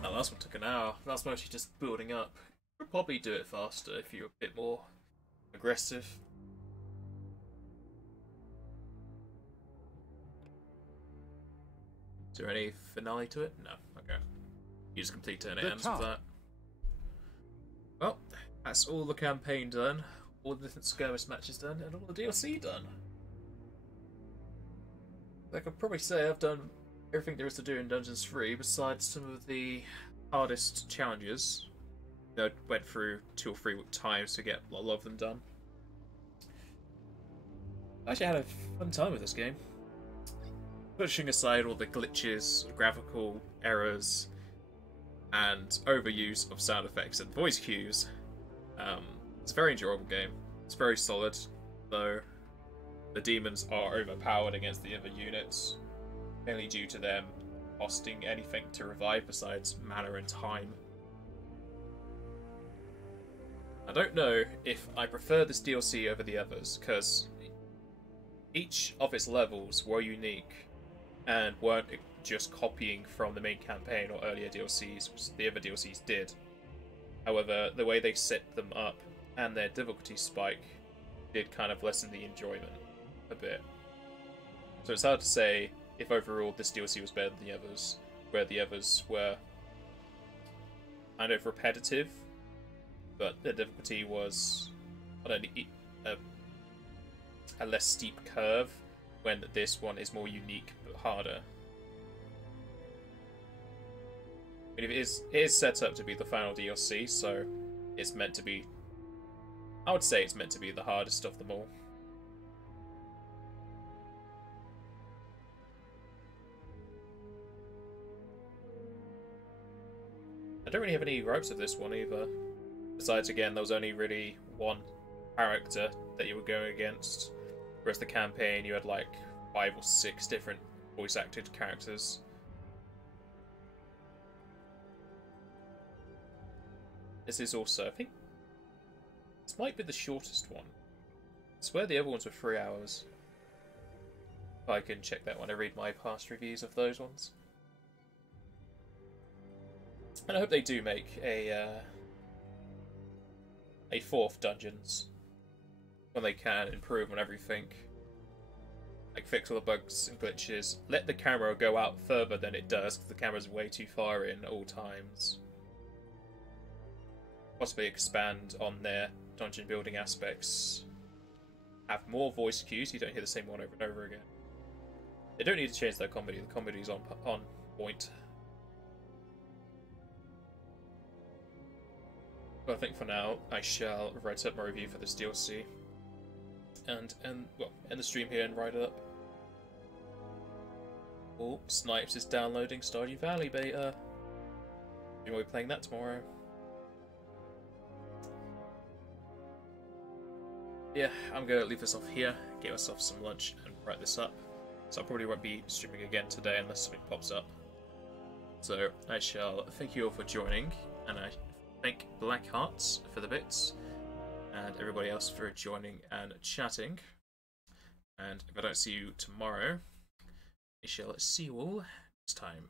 that last one took an hour. That's mostly just building up. We'll probably do it faster if you're a bit more aggressive. Is there any finale to it? No. Okay. You just complete turn, it ends with that. Well, that's all the campaign done, all the different skirmish matches done, and all the DLC done. I could probably say I've done everything there is to do in Dungeons 3, besides some of the hardest challenges. I went through 2 or 3 times to get a lot of them done. I actually had a fun time with this game. Pushing aside all the glitches, graphical errors, and overuse of sound effects and voice cues, it's a very enjoyable game. It's very solid, though the demons are overpowered against the other units, mainly due to them costing anything to revive besides mana and time. I don't know if I prefer this DLC over the others, because each of its levels were unique and weren't just copying from the main campaign or earlier DLCs, which the other DLCs did. However, the way they set them up and their difficulty spike did kind of lessen the enjoyment a bit. So it's hard to say if overall this DLC was better than the others, where the others were kind of repetitive, but the difficulty was not only a less steep curve, when this one is more unique but harder. I mean, it is set up to be the final DLC, so it's meant to be... I would say it's meant to be the hardest of them all. I don't really have any gripes of this one either. Besides, again, there was only really one character that you were going against. Whereas the campaign, you had like 5 or 6 different voice-acted characters. This is also, I think, this might be the shortest one. I swear the other ones were 3 hours. I can check that when I read my past reviews of those ones. And I hope they do make a 4th Dungeons when they can improve on everything. Like fix all the bugs and glitches. Let the camera go out further than it does, because the camera's way too far in at all times. Possibly expand on their dungeon building aspects. Have more voice cues, so you don't hear the same one over and over again. They don't need to change their comedy. The comedy's on point. But I think for now, I shall write up my review for this DLC. And well, end the stream here and write it up. Oh, Snipes is downloading Stardew Valley beta. We will be playing that tomorrow. Yeah, I'm going to leave this off here, get myself some lunch and write this up. So I probably won't be streaming again today unless something pops up. So I shall thank you all for joining, and I thank Black Hearts for the bits, and everybody else for joining and chatting. And if I don't see you tomorrow, I shall see you all next time.